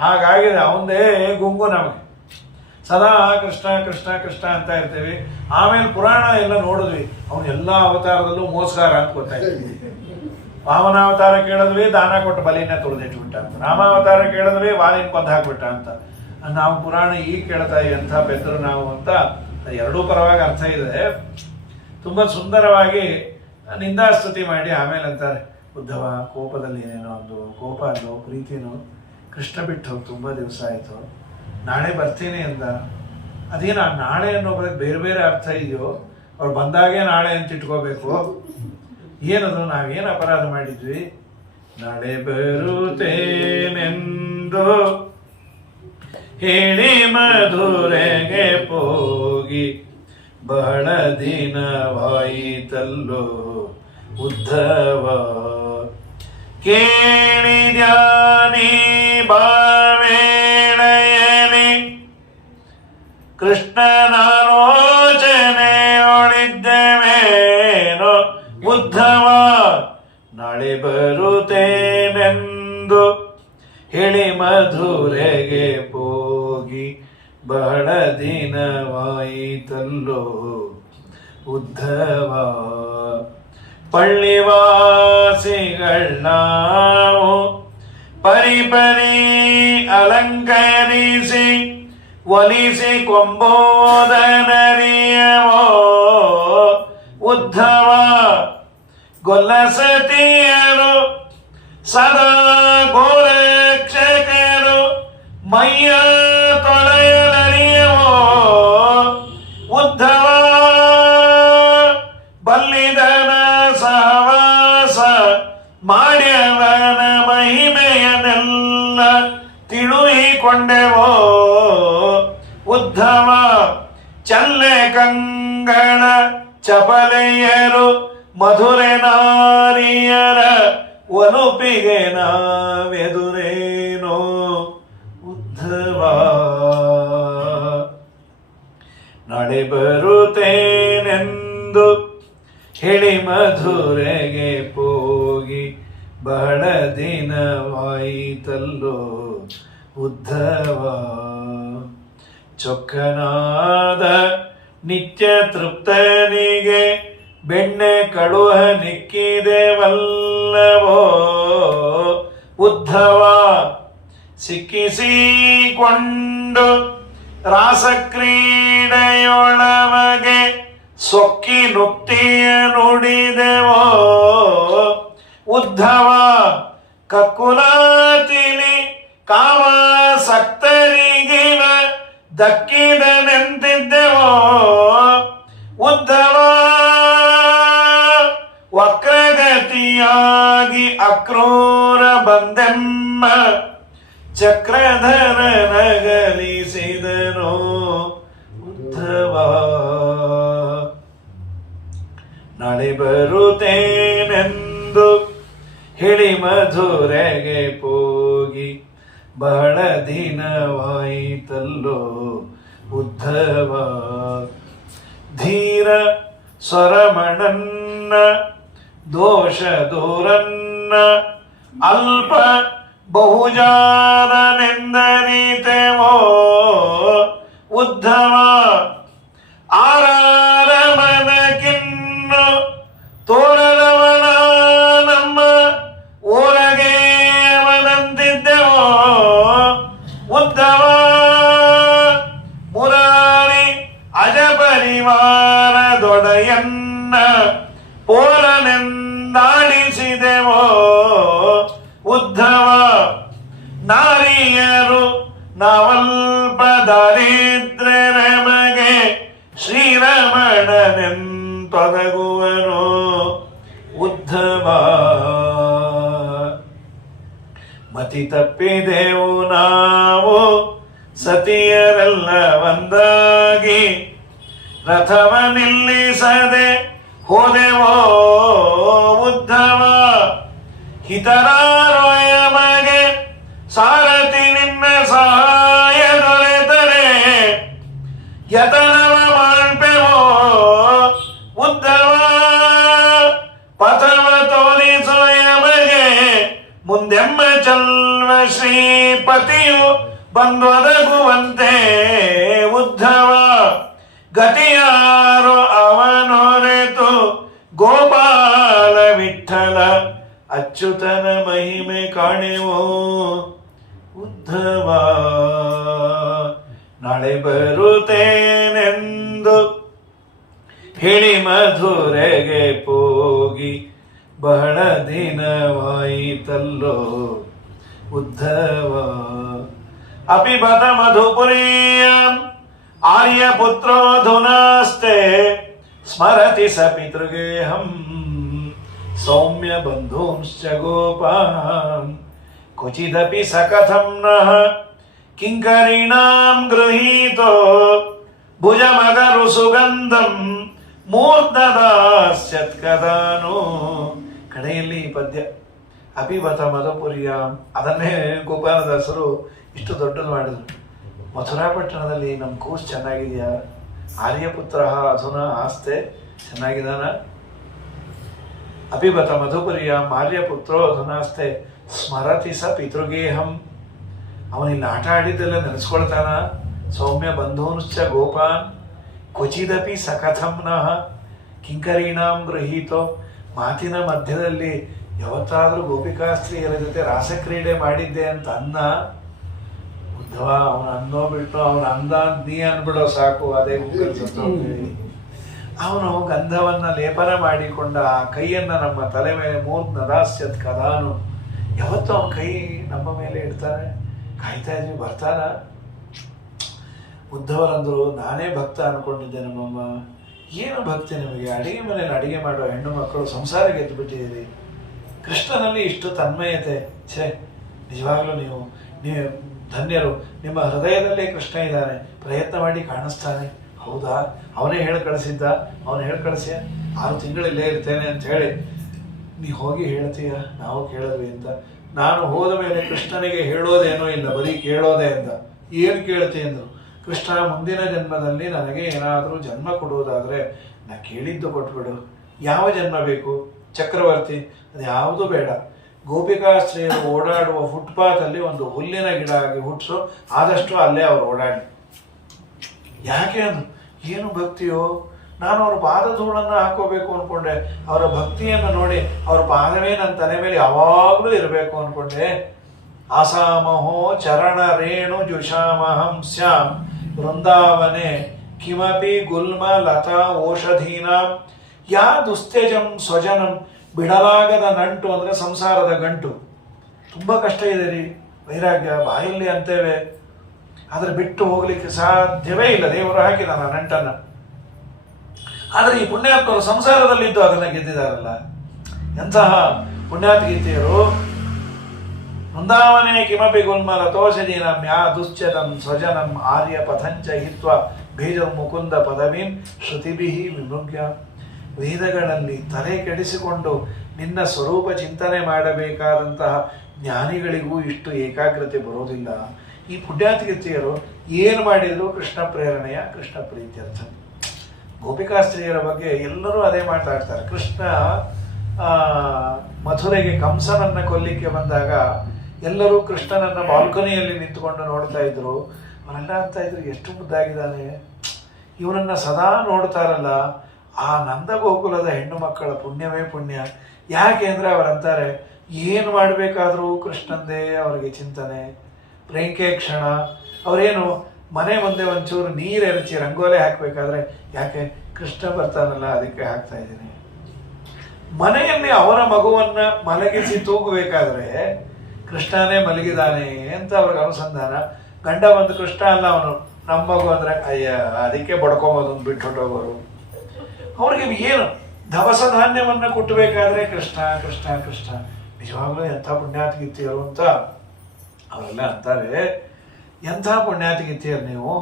ಹಾಗಾಗಿದೆ. ಅವಂದೇ ಗುಂಗು ನಮಗೆ. ಸದಾ ಕೃಷ್ಣ ಕೃಷ್ಣ ಕೃಷ್ಣ ಅಂತ ಇರ್ತೀವಿ. ಆಮೇಲೆ ಪುರಾಣ ಎಲ್ಲ ನೋಡಿದ್ವಿ, ಅವನು ಎಲ್ಲ ಅವತಾರದಲ್ಲೂ ಮೋಸಗಾರ ಅಂತ ಗೊತ್ತಾಯ್ತು. ವಾಮನಾವತಾರ ಕೇಳಿದ್ವಿ, ದಾನ ಕೊಟ್ಟು ಬಲಿನ ತುಳಿದಿಟ್ಬಿಟ್ಟ ಅಂತ. ರಾಮಾವತಾರ ಕೇಳಿದ್ವಿ, ವಾಲಿನ ಕೊಂದು ಹಾಕ್ಬಿಟ್ಟ ಅಂತ. ನಾವು ಪುರಾಣ ಈಗ ಕೇಳ್ತಾ ಎಂಥ ಬೆದ್ರು ನಾವು ಅಂತ ಎರಡೂ ಪರವಾಗಿ ಅರ್ಥ ಇದೆ. ತುಂಬ ಸುಂದರವಾಗಿ ನಿಂದಾಸ್ತುತಿ ಮಾಡಿ ಆಮೇಲೆ ಅಂತಾರೆ, ಉದ್ಧವ ಕೋಪದಲ್ಲಿ ಏನೇನೋ ಒಂದು ಕೋಪ ಅಲ್ಲೋ ಪ್ರೀತಿನೋ, ಕೃಷ್ಣ ಬಿಟ್ಟು ತುಂಬ ದಿವಸ ಆಯಿತು, ನಾಳೆ ಬರ್ತೀನಿ ಅಂದ. ಅದೇನು ಆ ನಾಳೆ ಅನ್ನೋದಕ್ಕೆ ಬೇರೆ ಬೇರೆ ಅರ್ಥ ಇದೆಯೋ? ಅವ್ರು ಬಂದಾಗೆ ನಾಳೆ ಅಂತ ಇಟ್ಕೋಬೇಕು? ಏನದು? ನಾವೇನು ಅಪರಾಧ ಮಾಡಿದ್ವಿ? ನಾಳೆ ಬರುತ್ತೇನೆಂದು ಹೇಳಿ ಮಧುರೆಗೆ ಹೋಗಿ ಬಹಳ ದಿನವಾಯಿತಲ್ಲೋ ಉದ್ಧವ. ಕೇಳಿದ್ಯಾನಿ ಬಾವೇಳೆಯಲಿ ಕೃಷ್ಣನಾಲೋಚನೆಯೊಳಿದ್ದೇವೇನೋ ಉದ್ಧವ. ನಾಳೆ ಬರುತ್ತೇನೆಂದು ಹೇಳಿ ಮಧುರೆಗೆ ಹೋಗಿ ಬಹಳ ದಿನವಾಯಿತಲ್ಲೋ ಉದ್ಧವ. ಪಳ್ಳಿವಾಸಿಗಳಾವು ಪರಿಪರಿ ಅಲಂಕರಿಸಿ ಒಲಿಸಿ ಕೊಂಬೋದನರಿಯವೋ ಉದ್ಧವ. ಗೊಲ್ಲಸತಿಯರು ಸದಾ ಗೋರಕ್ಷಕರು ಮೈಯ ತೊಳೆಯಲರಿಯವೋ ಉದ್ಧವ ಬಲ್ಲಿದನ ಸಹವಾಸ ಮಾಡ್ಯವನ ಮಹಿಮೆಯನೆಲ್ಲ ತಿಳುಹಿಕೊಂಡೆವೋ ಉದ್ಧವ ಚಲ್ಲೆ ಕಂಗಣ ಚಪಲೆಯರು ಮಧುರೆ ನಾರಿಯರ ಒಲುಪಿಗೆ ನಾವೆದುರೇನೋ ಉದ್ಧವ ನಾಳೆ ಬರುತ್ತೇನೆಂದು ಹೇಳಿ ಮಧುರೆಗೆ ಹೋಗಿ ಬಹಳ ದಿನವಾಯಿತಲ್ಲೋ ಉದ್ಧವ ಚೊಕ್ಕನಾದ ನಿತ್ಯ ತೃಪ್ತನಿಗೆ ಬೆಣ್ಣೆ ಕಳುಹ ನಿಕ್ಕಿದೆವಲ್ಲವೋ ಉದ್ಧವ ಸಿಕ್ಕಿಸಿಕೊಂಡು ರಾಸಕ್ರೀಡೆಯೊಳಮಗೆ ಸೊಕ್ಕಿ ನುಕ್ತಿಯ ನುಡಿದೆವೋ ಉದ್ಧವ ಕಕ್ಕುಲಾತಿನಿ ಕಾಮ ಸಕ್ತರಿಗಿನ ದಕ್ಕಿದನೆಂತಿದ್ದೆವೋ ಉದ್ಧವ ವಕ್ರಗತಿಯಾಗಿ ಅಕ್ರೂರ ಬಂದೆಮ್ಮ ಚಕ್ರಧರ ನಗಲಿಸಿದನೋ ಉದ್ಧವ ನಾಳೆ ಬರುತ್ತೇನೆಂದು ಹೇಳಿ ಮಧುರೆಗೆ ಹೋಗಿ ಬಹಳ ದಿನವಾಯಿತಲ್ಲೋ ಉದ್ಧವ ಧೀರ ಸ್ವರಮಣನ್ನ ದೋಷ ದೂರನ್ನ ಅಲ್ಪ ಬಹುಜಾರನೆಂದರಿತೆವೋ ಉದ್ಧವ ಆರಾರ ಮನಕಿನ್ನು ತೋರದವನ ನಮ್ಮ ಊರಗೆ ಅವನಂತಿದ್ದೆವೋ ಉದ್ಧವ ಮುರಾರಿ ಅಜಪರಿವಾರದೊಡೆಯನ್ನ ಪೋಲನೆಂದಾಡಿಸಿದೆವೋ ಉದ್ಧವ ನಾರಿಯರು ನಾವಲ್ಪ ದಾರಿದ್ರ್ಯರಮಗೆ ಶ್ರೀರಮಣನೆಂತೊದಗುವನೋ ಉದ್ಧವ ಮತಿ ತಪ್ಪಿದೆವು ನಾವು ಸತಿಯರೆಲ್ಲ ಒಂದಾಗಿ ರಥವ ನಿಲ್ಲಿಸದೆ ಹೋದೆವೋ ಉದ್ಧವ ಹಿತರಾರೊಯಮಗೆ ಸಾರಥಿ ನಿನ್ನ ಸಹಾಯ ದೊರೆತರೆ ಯತನವ ಮಾಡ್ಪೆವೋ ಉದ್ಧವ ಪಥವ ತೋರಿಸೊಯಮಗೆ ಮುಂದೆಮ್ಮ ಚಲ್ವ ಶ್ರೀಪತಿಯು ಬಂದೊದಗುವಂತೆ ಉದ್ಧವ ಗತಿಯಾರು ಅವನೊರೆತು ಗೋಪಾಲ ವಿಠಲ ಅಚ್ಯುತನ ಮಹಿಮೆ ಕಾಣೆವೋ ಉದ್ಧವ ನಾಳೆ ಬರುತ್ತೇನೆಂದು ಹೇಳಿ ಮಧುರೆಗೆ ಹೋಗಿ ಬಹಳ ದಿನವಾಯಿತಲ್ಲೋ ಉದ್ಧವ ಅಪಿಬತ ಮಧುಪುರೀಯಂ ಆರ್ಯಪುತ್ರೋಧುನಾಸ್ತೆ ಸ್ಮರತಿ ಸ ಪಿತೃಗೇಹಂ ಸೌಮ್ಯ ಬಂಧೂಂಶ್ಚ ಗೋಪಾನ್ ಕ್ವಚಿದಪಿ ಸ ಕಥಂ ನಃ ಕಿಂಕರಿಣಾಂ ಗೃಹೀತೋ ಭುಜಮಗರು ಸುಗಂಧಂ ಮೂರ್ಧದಾಸ್ಯತ್ಕದಾನೋ. ಕಡೆಯಲ್ಲಿ ಪದ್ಯ ಅಪಿಬತ ಮಧುಪುರಿಯಾಂ, ಅದನ್ನೇ ಗೋಪಾಲದಾಸರು ಇಷ್ಟು ದೊಡ್ಡದು ಮಾಡಿದ್ರು. ಮಥುರಾಪಟ್ಟಣದಲ್ಲಿ ನಮ್ಮ ಕೂಸ್ ಚೆನ್ನಾಗಿದೆಯಾ, ಆರ್ಯಪುತ್ರ ಅಧುನಾ ಆಸ್ತೆ ಚೆನ್ನಾಗಿದ್ದಾನ. ಅಪಿಬತ ಮಧುಪುರಿಯಾಂ ಆರ್ಯಪುತ್ರೋ ಅಧುನಾಸ್ತೆ ಸ್ಮರತಿ ಸ ಪಿತೃಗೇಹಂ. ಅವನಿಲ್ಲಿ ಆಟ ಆಡಿದ್ದೆಲ್ಲ ನೆನೆಸ್ಕೊಳ್ತಾನ. ಸೌಮ್ಯ ಬಂಧೂಂಶ್ಚ ಗೋಪಾನ್ ಕ್ವಚಿದಪಿ ಸಕಥಂ ನಃ ಕಿಂಕರೀಣಾಂ ಗೃಹೀತೋ. ಮಾತಿನ ಮಧ್ಯದಲ್ಲಿ ಯಾವತ್ತಾದ್ರೂ ಗೋಪಿಕಾಸ್ತ್ರೀಯರ ಜೊತೆ ರಾಸಕ್ರೀಡೆ ಮಾಡಿದ್ದೆ ಅಂತ ಅನ್ನ. ಉದ್ಧವ ಅವನು ಅನ್ನೋ ಬಿಟ್ಟು ಅವನು ಅಂದ ನೀ ಅನ್ಬಿಡೋ ಸಾಕು, ಅದೇ ಸತ್ತೋಗ್ತೀವಿ. ಅವನು ಗಂಧವನ್ನ ಲೇಪನ ಮಾಡಿಕೊಂಡ ಆ ಕೈಯನ್ನ ನಮ್ಮ ತಲೆ ಮೇಲೆ ಮೂರ್ಧ ದಾಸ್ಯತ್ ಕದಾನು ಯಾವತ್ತೂ ಅವನ ಕೈ ನಮ್ಮ ಮೇಲೆ ಇಡ್ತಾನೆ, ಕಾಯ್ತಾ ಇದ್ವಿ, ಬರ್ತಾನ. ಉದ್ಧವರಂದರು, ನಾನೇ ಭಕ್ತ ಅಂದ್ಕೊಂಡಿದ್ದೆ ನಮ್ಮಮ್ಮ. ಏನು ಭಕ್ತಿ ನಿಮಗೆ? ಅಡಿಗೆ ಮನೇಲಿ ಅಡಿಗೆ ಮಾಡೋ ಹೆಣ್ಣು ಮಕ್ಕಳು ಸಂಸಾರ ಗೆದ್ದು ಬಿಟ್ಟಿದ್ದೀರಿ. ಕೃಷ್ಣನಲ್ಲಿ ಇಷ್ಟು ತನ್ಮಯತೆ, ಛೇ ನಿಜವಾಗ್ಲೂ ನೀವು ಧನ್ಯರು. ನಿಮ್ಮ ಹೃದಯದಲ್ಲೇ ಕೃಷ್ಣ ಇದ್ದಾನೆ, ಪ್ರಯತ್ನ ಮಾಡಿ ಕಾಣಿಸ್ತಾನೆ. ಹೌದಾ? ಅವನೇ ಹೇಳಿ ಕಳಿಸಿದ್ದ, ಅವನು ಹೇಳಿ ಕಳಿಸಿ 6 ತಿಂಗಳಿಲ್ಲೇ ಇರ್ತೇನೆ ಅಂತ ಹೇಳಿ ನೀ ಹೋಗಿ ಹೇಳ್ತೀಯ, ನಾವು ಕೇಳಿದ್ವಿ ಅಂತ. ನಾನು ಹೋದ ಮೇಲೆ ಕೃಷ್ಣನಿಗೆ ಹೇಳೋದೇನೋ ಇಲ್ಲ, ಬರೀ ಕೇಳೋದೇ ಅಂತ. ಏನು ಕೇಳ್ತಿ ಅಂದರು. ಕೃಷ್ಣ, ಮುಂದಿನ ಜನ್ಮದಲ್ಲಿ ನನಗೆ ಏನಾದರೂ ಜನ್ಮ ಕೊಡುವುದಾದರೆ ನಾ ಕೇಳಿದ್ದು ಕೊಟ್ಬಿಡು. ಯಾವ ಜನ್ಮ ಬೇಕು? ಚಕ್ರವರ್ತಿ? ಅದು ಯಾವುದೂ ಬೇಡ. ಗೋಪಿಕಾಸ್ತ್ರೀಯರು ಓಡಾಡುವ ಫುಟ್ಪಾತಲ್ಲಿ ಒಂದು ಹುಲ್ಲಿನ ಗಿಡ ಆಗಿ ಹುಟ್ಟಿಸು, ಆದಷ್ಟು ಅಲ್ಲೇ ಅವ್ರು ಓಡಾಡಿ. ಯಾಕೆ ಅಂದ್ರು. ಏನು ಭಕ್ತಿಯೋ? ನಾನು ಅವ್ರ ಪಾದಧೂಳನ್ನು ಹಾಕೋಬೇಕು ಅಂದ್ಕೊಂಡೆ. ಅವರ ಭಕ್ತಿಯನ್ನು ನೋಡಿ ಅವ್ರ ಪಾದವೇ ನನ್ನ ತಲೆ ಮೇಲೆ ಯಾವಾಗಲೂ ಇರಬೇಕು ಅಂದ್ಕೊಂಡೆ. ಆಸಾಮಹೋ ಚರಣ ರೇಣು ಜುಷಾಮಹಂ ಸ್ಯಾಮ್ ವೃಂದಾವನೆ ಕಿಮಪಿ ಗುಲ್ಮ ಲತಾ ಓಷಧೀನಾಂ ಯಾ ದುಸ್ತೆಜಂ ಸ್ವಜನಂ. ಬಿಡಲಾಗದ ನಂಟು ಅಂದರೆ ಸಂಸಾರದ ಗಂಟು. ತುಂಬ ಕಷ್ಟ ಇದೆ ರೀ. ವೈರಾಗ್ಯ ಬಾಯಲ್ಲಿ ಅಂತೇವೆ, ಆದರೆ ಬಿಟ್ಟು ಹೋಗ್ಲಿಕ್ಕೆ ಸಾಧ್ಯವೇ ಇಲ್ಲ. ದೇವರು ಹಾಕಿದಾನ ನಂಟನ್ನು. ಆದರೆ ಈ ಪುಣ್ಯಾತ್ಮರು ಸಂಸಾರದಲ್ಲಿದ್ದು ಅದನ್ನು ಗೆದ್ದಿದಾರಲ್ಲ. ಎಂತಹ ಪುಣ್ಯಾತ್ಗೀತೆಯರು. ವೃಂದಾವನೆ ಕಿಮಪಿ ಗುಲ್ಮಲ ತೋಷದೀನಂ ಯಾ ದುಶ್ಚತಂ ಸ್ವಜನಂ ಆರ್ಯ ಪಥಂಚ ಹಿತ್ವ ಬೀಜಂ ಮುಕುಂದ ಪದವೀಂ ಶ್ರುತಿಭಿ ವಿಮೃಗ್ಯ. ವೇದಗಳಲ್ಲಿ ತಲೆ ಕೆಡಿಸಿಕೊಂಡು ನಿನ್ನ ಸ್ವರೂಪ ಚಿಂತನೆ ಮಾಡಬೇಕಾದಂತಹ ಜ್ಞಾನಿಗಳಿಗೂ ಇಷ್ಟು ಏಕಾಗ್ರತೆ ಬರೋದಿಲ್ಲ. ಈ ಪುಣ್ಯಾತ್ಗೀತೆಯರು ಏನು ಮಾಡಿದ್ರು? ಕೃಷ್ಣ ಪ್ರೇರಣೆಯ, ಕೃಷ್ಣ ಪ್ರೀತ್ಯರ್ಥ. ಗೋಪಿಕಾಸ್ತ್ರೀಯರ ಬಗ್ಗೆ ಎಲ್ಲರೂ ಅದೇ ಮಾತಾಡ್ತಾರೆ. ಕೃಷ್ಣ ಮಥುರೆಗೆ ಕಂಸನನ್ನು ಕೊಲ್ಲಿಕ್ಕೆ ಬಂದಾಗ ಎಲ್ಲರೂ ಕೃಷ್ಣನನ್ನು ಬಾಲ್ಕನಿಯಲ್ಲಿ ನಿಂತುಕೊಂಡು ನೋಡ್ತಾ ಇದ್ರು. ಅವರೆಲ್ಲ ಅಂತ ಇದ್ರು, ಎಷ್ಟು ಮುದ್ದಾಗಿದ್ದಾನೆ, ಇವನನ್ನು ಸದಾ ನೋಡ್ತಾರಲ್ಲ. ಆ ನಂದಗೋಕುಲದ ಹೆಣ್ಣು ಮಕ್ಕಳ ಪುಣ್ಯವೇ ಪುಣ್ಯ. ಯಾಕೆ ಅಂದರೆ ಅವರಂತಾರೆ, ಏನು ಮಾಡಬೇಕಾದ್ರೂ ಕೃಷ್ಣಂದೇ ಅವರಿಗೆ ಚಿಂತನೆ. ಪ್ರೇಂಕೆ ಕ್ಷಣ. ಅವರೇನು ಮನೆ ಮುಂದೆ ಒಂಚೂರು ನೀರು ಎರಚಿ ರಂಗೋಲೆ ಹಾಕಬೇಕಾದ್ರೆ, ಯಾಕೆ ಕೃಷ್ಣ ಬರ್ತಾನಲ್ಲ ಅದಕ್ಕೆ ಹಾಕ್ತಾ ಇದ್ದೀನಿ. ಮನೆಯಲ್ಲಿ ಅವರ ಮಗುವನ್ನ ಮಲಗಿಸಿ ತೂಗಬೇಕಾದ್ರೆ ಕೃಷ್ಣನೇ ಮಲಗಿದಾನೆ ಅಂತ ಅವ್ರಿಗೆ ಅನುಸಂಧಾನ. ಗಂಡ ಬಂದು ಕೃಷ್ಣ ಅಲ್ಲ ಅವನು ನಮ್ಮ ಮಗು ಅಂದರೆ ಅಯ್ಯ ಅದಕ್ಕೆ ಬಡ್ಕೊಂಬೋದು ಬಿಟ್ಟು ಹೊಟ್ಟೋಗೋರು. ಅವ್ರಿಗೆ ಏನು ದವಸ ಧಾನ್ಯವನ್ನು ಕುಟ್ಟಬೇಕಾದ್ರೆ ಕೃಷ್ಣ ಕೃಷ್ಣ ಕೃಷ್ಣ. ನಿಜವಾಗ್ಲೂ ಎಂಥ ಪುಣ್ಯಾತ್ಗೀತೆಯರು ಅಂತ ಅವರೆಲ್ಲ ಅಂತಾರೆ. ಎಂಥ ಪುಣ್ಯಾತ್ಗೀತೆಯರು ನೀವು.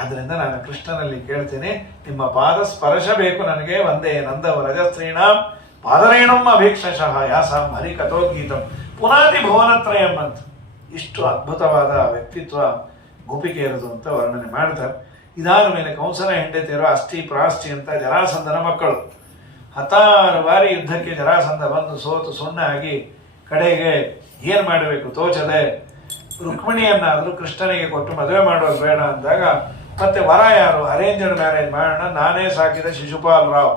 ಆದ್ದರಿಂದ ನಾನು ಕೃಷ್ಣನಲ್ಲಿ ಕೇಳ್ತೇನೆ, ನಿಮ್ಮ ಪಾದ ಸ್ಪರ್ಶ ಬೇಕು ನನಗೆ. ಒಂದೇ ನಂದವ ರಜಸ್ತ್ರೀಣಾಂ ಪಾದರೇಣಂ ಅಭೀಕ್ಷಶಃ ಯಾಸಾಂ ಹರಿಕಥೋಗೀತಂ ಪುನಾತಿ ಭುವನತ್ರಯಂ ಅಂತ. ಇಷ್ಟು ಅದ್ಭುತವಾದ ವ್ಯಕ್ತಿತ್ವ ಗೋಪಿಕೆಯರದು ಅಂತ ವರ್ಣನೆ ಮಾಡ್ತಾರೆ. ಇದಾದ ಮೇಲೆ ಕಂಸನ ಹೆಂಡತಿಯರು ಅಸ್ಥಿ ಪ್ರಾಸ್ಥಿ ಅಂತ ಜರಾಸಂಧನ ಮಕ್ಕಳು. 16 ಬಾರಿ ಯುದ್ಧಕ್ಕೆ ಜರಾಸಂಧ ಬಂದು ಸೋತು ಸುಣ್ಣಾಗಿ ಕಡೆಗೆ ಏನು ಮಾಡಬೇಕು ತೋಚದೆ ರುಕ್ಮಿಣಿಯನ್ನಾದರೂ ಕೃಷ್ಣನಿಗೆ ಕೊಟ್ಟು ಮದುವೆ ಮಾಡೋದು ಬೇಡ ಅಂದಾಗ, ಮತ್ತೆ ವರ ಯಾರು? ಅರೇಂಜ್ಡ್ ಮ್ಯಾರೇಜ್ ಮಾಡೋಣ, ನಾನೇ ಸಾಕಿದ ಶಿಶುಪಾಲ್ ರಾವ್.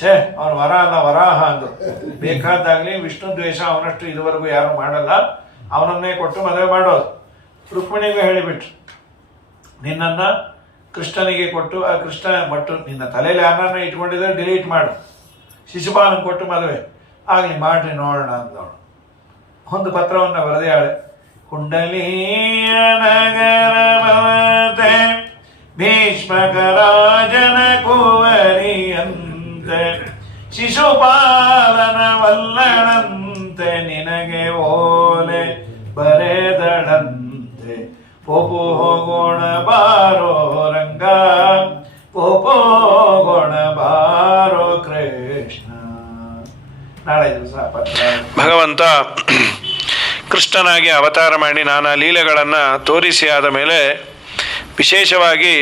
ಛೇ, ಅವನು ವರ ಅಲ್ಲ ವರಾಹ ಅಂದರು. ಬೇಕಾದಾಗಲಿ ವಿಷ್ಣು ದ್ವೇಷ ಅವನಷ್ಟು ಇದುವರೆಗೂ ಯಾರು ಮಾಡಲ್ಲ, ಅವನನ್ನೇ ಕೊಟ್ಟು ಮದುವೆ ಮಾಡೋದು. ರುಕ್ಮಿಣಿಗೆ ಹೇಳಿಬಿಟ್ರು, ನಿನ್ನನ್ನು ಕೃಷ್ಣನಿಗೆ ಕೊಟ್ಟು ಆ ಕೃಷ್ಣ ಮಟ್ಟು ನಿನ್ನ ತಲೆಯಲ್ಲಿ ಯಾರನ್ನ ಇಟ್ಕೊಂಡಿದ್ರೆ ಡಿಲೀಟ್ ಮಾಡು, ಶಿಶುಪಾಲನ್ ಕೊಟ್ಟು ಮದುವೆ ಆಗಲಿ ಮಾಡ್ರಿ ನೋಡೋಣ ಅಂದವಳು. ಒಂದು ಪತ್ರವನ್ನು ಬರೆದಾಳೆ. ಕುಂಡಲೀಯ ನಗರವತೆ ಭೀಷ್ಮಕರಾಜನ ಕುವರಿಯಂತೆ ಶಿಶುಪಾಲನ ವಲ್ಲಣಂತೆ ನಿನಗೆ ಓಲೆ ಬರೆದಳಂತೆ. ಪೋಪು ಹೋಗೋಣ ಬಾರೋ ರಂಗ, ಪೋಪು ಹೋಗೋಣ ಬಾರೋ ಕೃಷ್ಣ. ನಾಳೆ ದಿವಸ ಭಗವಂತ ಕೃಷ್ಣನಾಗಿ ಅವತಾರ ಮಾಡಿ ನಾನಾ ಲೀಲೆಗಳನ್ನು ತೋರಿಸಿ ಆದ ಮೇಲೆ ವಿಶೇಷವಾಗಿ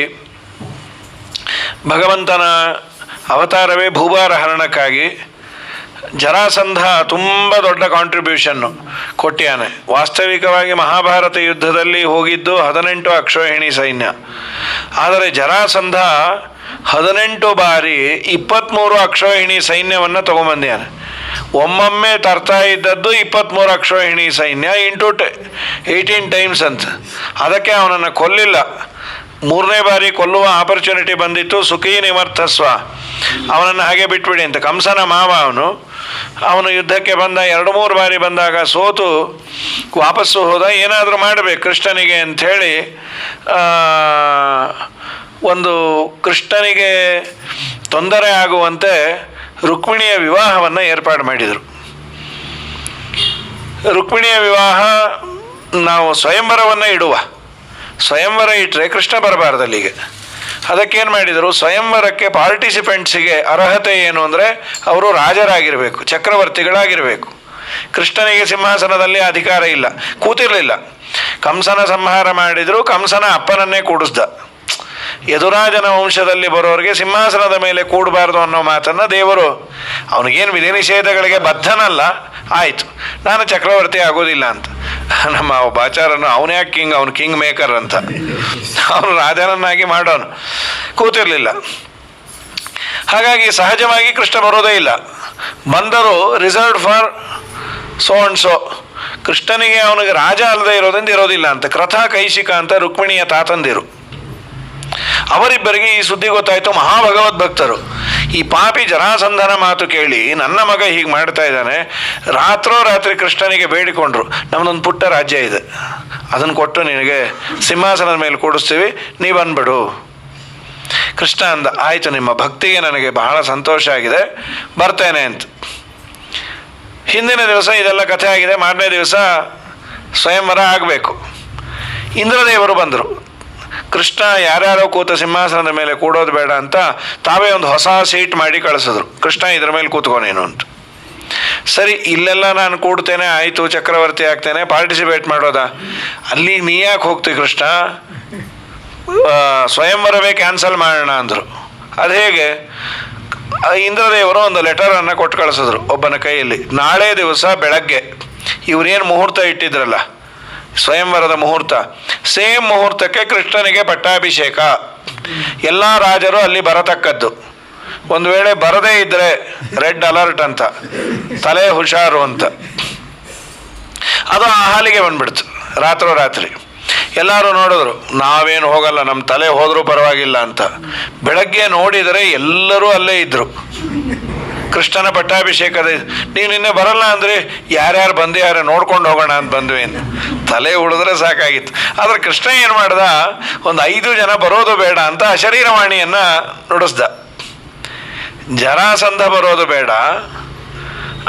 ಭಗವಂತನ ಅವತಾರವೇ ಭೂಭಾರ ಹರಣಕ್ಕಾಗಿ ಜರಾಸಂಧ ತುಂಬ ದೊಡ್ಡ ಕಾಂಟ್ರಿಬ್ಯೂಷನ್ನು ಕೊಟ್ಟಿಯಾನೆ. ವಾಸ್ತವಿಕವಾಗಿ ಮಹಾಭಾರತ ಯುದ್ಧದಲ್ಲಿ ಹೋಗಿದ್ದು 18 ಅಕ್ಷೋಹಿಣಿ ಸೈನ್ಯ. ಆದರೆ ಜರಾಸಂಧ 18 ಬಾರಿ 23 ಅಕ್ಷೋಹಿಣಿ ಸೈನ್ಯವನ್ನು ತಗೊಂಬಂದಿಯಾನೆ. ಒಮ್ಮೊಮ್ಮೆ ತರ್ತಾ ಇದ್ದದ್ದು 23 ಅಕ್ಷೋಹಿಣಿ ಸೈನ್ಯ ಇಂಟು 18 ಟೈಮ್ಸ್ ಅಂತ. ಅದಕ್ಕೆ ಅವನನ್ನು ಕೊಲ್ಲಿಲ್ಲ. 3ನೇ ಬಾರಿ ಕೊಲ್ಲುವ ಆಪರ್ಚುನಿಟಿ ಬಂದಿತ್ತು. ಸುಖೀ ನಿಮರ್ಥಸ್ವ, ಅವನನ್ನು ಹಾಗೆ ಬಿಟ್ಬಿಡಿ ಅಂತ. ಕಂಸನ ಮಾವ ಅವನು. ಅವನು ಯುದ್ಧಕ್ಕೆ ಬಂದ 2-3 ಬಾರಿ ಬಂದಾಗ ಸೋತು ವಾಪಸ್ಸು ಹೋದ. ಏನಾದರೂ ಮಾಡಬೇಕು ಕೃಷ್ಣನಿಗೆ ಅಂಥೇಳಿ ಒಂದು ಕೃಷ್ಣನಿಗೆ ತೊಂದರೆ ಆಗುವಂತೆ ರುಕ್ಮಿಣಿಯ ವಿವಾಹವನ್ನು ಏರ್ಪಾಡು ಮಾಡಿದರು. ರುಕ್ಮಿಣಿಯ ವಿವಾಹ ನಾವು ಸ್ವಯಂವರವನ್ನು ಇಡುವ, ಸ್ವಯಂವರ ಇಟ್ಟರೆ ಕೃಷ್ಣ ಬರಬಾರ್ದು ಅಲ್ಲಿಗೆ. ಅದಕ್ಕೇನು ಮಾಡಿದರು, ಸ್ವಯಂವರಕ್ಕೆ ಪಾರ್ಟಿಸಿಪೆಂಟ್ಸಿಗೆ ಅರ್ಹತೆ ಏನು ಅಂದರೆ ಅವರು ರಾಜರಾಗಿರಬೇಕು, ಚಕ್ರವರ್ತಿಗಳಾಗಿರಬೇಕು. ಕೃಷ್ಣನಿಗೆ ಸಿಂಹಾಸನದಲ್ಲಿ ಅಧಿಕಾರ ಇಲ್ಲ, ಕೂತಿರಲಿಲ್ಲ. ಕಂಸನ ಸಂಹಾರ ಮಾಡಿದರೂ ಕಂಸನ ಅಪ್ಪನನ್ನೇ ಕೂಡಿಸ್ದ. ಯದುರಾಜನ ವಂಶದಲ್ಲಿ ಬರೋರಿಗೆ ಸಿಂಹಾಸನದ ಮೇಲೆ ಕೂಡಬಾರ್ದು ಅನ್ನೋ ಮಾತನ್ನು ದೇವರು, ಅವನಿಗೇನು ವಿಧಿ ನಿಷೇಧಗಳಿಗೆ ಬದ್ಧನಲ್ಲ, ಆಯಿತು ನಾನು ಚಕ್ರವರ್ತಿ ಆಗೋದಿಲ್ಲ ಅಂತ. ನಮ್ಮ ಬಾಚಾರನು ಅವನು ಯಾಕೆ ಕಿಂಗ್, ಅವನು ಕಿಂಗ್ ಮೇಕರ್ ಅಂತ, ಅವನು ರಾಜನನ್ನಾಗಿ ಮಾಡೋನು, ಕೂತಿರಲಿಲ್ಲ. ಹಾಗಾಗಿ ಸಹಜವಾಗಿ ಕೃಷ್ಣ ಬರೋದೇ ಇಲ್ಲ. ಬಂದರು reserved for so and so. ಕೃಷ್ಣನಿಗೆ ಅವನಿಗೆ ರಾಜ ಅಲ್ಲದೆ ಇರೋದ್ರಿಂದ ಇರೋದಿಲ್ಲ ಅಂತ. ಕ್ರಥ ಕೈಶಿಕ ಅಂತ ರುಕ್ಮಿಣಿಯ ತಾತಂದಿರು, ಅವರಿಬ್ಬರಿಗೆ ಈ ಸುದ್ದಿ ಗೊತ್ತಾಯಿತು. ಮಹಾಭಗವದ್ಭಕ್ತರು. ಈ ಪಾಪಿ ಜರಾಸಂಧನ ಮಾತು ಕೇಳಿ ನನ್ನ ಮಗ ಹೀಗೆ ಮಾಡ್ತಾ ಇದ್ದಾನೆ, ರಾತ್ರೋರಾತ್ರಿ ಕೃಷ್ಣನಿಗೆ ಬೇಡಿಕೊಂಡ್ರು, ನಮ್ಮದೊಂದು ಪುಟ್ಟ ರಾಜ್ಯ ಇದೆ, ಅದನ್ನು ಕೊಟ್ಟು ನಿನಗೆ ಸಿಂಹಾಸನದ ಮೇಲೆ ಕೂಡಿಸ್ತೀವಿ, ನೀ ಬಂದ್ಬಿಡು. ಕೃಷ್ಣ ಅಂದ, ಆಯಿತು, ನಿಮ್ಮ ಭಕ್ತಿಗೆ ನನಗೆ ಬಹಳ ಸಂತೋಷ ಆಗಿದೆ, ಬರ್ತೇನೆ ಅಂತ. ಹಿಂದಿನ ದಿವಸ ಇದೆಲ್ಲ ಕಥೆ ಆಗಿದೆ. ಮಾರನೇ ದಿವಸ ಸ್ವಯಂವರ ಆಗಬೇಕು. ಇಂದ್ರದೇವರು ಬಂದರು. ಕೃಷ್ಣ ಯಾರ್ಯಾರೋ ಕೂತ ಸಿಂಹಾಸನದ ಮೇಲೆ ಕೂಡೋದು ಬೇಡ ಅಂತ ತಾವೇ ಒಂದು ಹೊಸ ಸೀಟ್ ಮಾಡಿ ಕಳಿಸಿದ್ರು. ಕೃಷ್ಣ ಇದ್ರ ಮೇಲೆ ಕೂತ್ಕೊನೇನು ಅಂತ. ಸರಿ, ಇಲ್ಲೆಲ್ಲ ನಾನು ಕೂಡ್ತೇನೆ, ಆಯಿತು ಚಕ್ರವರ್ತಿ ಆಗ್ತೇನೆ, ಪಾರ್ಟಿಸಿಪೇಟ್ ಮಾಡೋದಾ? ಅಲ್ಲಿ ನೀ ಯಾಕೆ ಹೋಗ್ತೀವಿ ಕೃಷ್ಣ, ಸ್ವಯಂವರವೇ ಕ್ಯಾನ್ಸಲ್ ಮಾಡೋಣ ಅಂದರು. ಅದು ಹೇಗೆ? ಇಂದ್ರದೇವರು ಒಂದು ಲೆಟರನ್ನು ಕೊಟ್ಟು ಕಳಿಸಿದ್ರು ಒಬ್ಬನ ಕೈಯಲ್ಲಿ. ನಾಳೆ ದಿವಸ ಬೆಳಗ್ಗೆ ಇವರೇನು ಮುಹೂರ್ತ ಇಟ್ಟಿದ್ರಲ್ಲ, ಸ್ವಯಂವರದ ಮುಹೂರ್ತ, ಸೇಮ್ ಮುಹೂರ್ತಕ್ಕೆ ಕೃಷ್ಣನಿಗೆ ಪಟ್ಟಾಭಿಷೇಕ. ಎಲ್ಲ ರಾಜರು ಅಲ್ಲಿ ಬರತಕ್ಕದ್ದು. ಒಂದು ವೇಳೆ ಬರದೇ ಇದ್ದರೆ ರೆಡ್ ಅಲರ್ಟ್ ಅಂತ, ತಲೆ ಹುಷಾರು ಅಂತ. ಅದು ಆ ಹಾಲಿಗೆ ಬಂದ್ಬಿಡ್ತು ರಾತ್ರೋರಾತ್ರಿ. ಎಲ್ಲರೂ ನೋಡಿದ್ರು, ನಾವೇನು ಹೋಗಲ್ಲ, ನಮ್ಮ ತಲೆ ಹೋದರೂ ಪರವಾಗಿಲ್ಲ ಅಂತ. ಬೆಳಗ್ಗೆ ನೋಡಿದರೆ ಎಲ್ಲರೂ ಅಲ್ಲೇ ಇದ್ದರು. ಕೃಷ್ಣನ ಪಟ್ಟಾಭಿಷೇಕದ, ನೀವು ನಿನ್ನೆ ಬರಲ್ಲ ಅಂದರೆ ಯಾರ್ಯಾರು ಬಂದು ನೋಡ್ಕೊಂಡು ಹೋಗೋಣ ಅಂತ ಬಂದ್ವಿ ಅಂತ. ತಲೆ ಉಳಿದ್ರೆ ಸಾಕಾಗಿತ್ತು. ಆದರೆ ಕೃಷ್ಣ ಏನು ಮಾಡ್ದ, ಒಂದು 5 ಜನ ಬರೋದು ಬೇಡ ಅಂತ ಅಶರೀರವಾಣಿಯನ್ನು ನುಡಿಸ್ದ. ಜರಾಸಂಧ ಬರೋದು ಬೇಡ,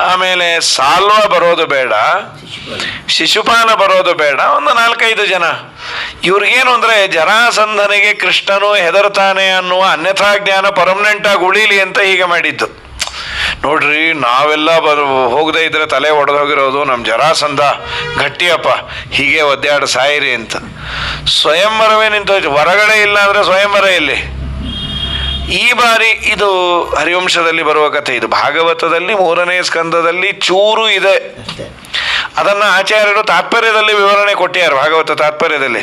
ಆಮೇಲೆ ಸಾಲ್ವ ಬರೋದು ಬೇಡ, ಶಿಶುಪಾಲ ಬರೋದು ಬೇಡ, ಒಂದು 4-5 ಜನ. ಇವ್ರಿಗೇನು ಅಂದರೆ ಜರಾಸಂಧನಿಗೆ ಕೃಷ್ಣನು ಹೆದರ್ತಾನೆ ಅನ್ನುವ ಅನ್ಯಥಾ ಜ್ಞಾನ ಪರ್ಮನೆಂಟಾಗಿ ಉಳೀಲಿ ಅಂತ ಹೀಗೆ ಮಾಡಿದ್ದು. ನೋಡ್ರಿ, ನಾವೆಲ್ಲ ಹೋಗದೇ ಇದ್ರೆ ತಲೆ ಒಡೆದೋಗಿರೋದು, ನಮ್ಮ ಜರಾಸಂಧ ಗಟ್ಟಿಯಪ್ಪ, ಹೀಗೆ ಒದ್ದಾಡು ಸಾಯಿರಿ ಅಂತ. ಸ್ವಯಂವರವೇ ನಿಂತೋಯ್ತು. ಹೊರಗಡೆ ಇಲ್ಲ ಅಂದರೆ ಸ್ವಯಂವರ ಎಲ್ಲಿ? ಈ ಬಾರಿ ಇದು ಹರಿವಂಶದಲ್ಲಿ ಬರುವ ಕಥೆ. ಇದು ಭಾಗವತದಲ್ಲಿ 3ನೇ ಸ್ಕಂದದಲ್ಲಿ ಚೂರು ಇದೆ. ಅದನ್ನು ಆಚಾರ್ಯರು ತಾತ್ಪರ್ಯದಲ್ಲಿ ವಿವರಣೆ ಕೊಟ್ಟಿದ್ದಾರೆ. ಭಾಗವತ ತಾತ್ಪರ್ಯದಲ್ಲಿ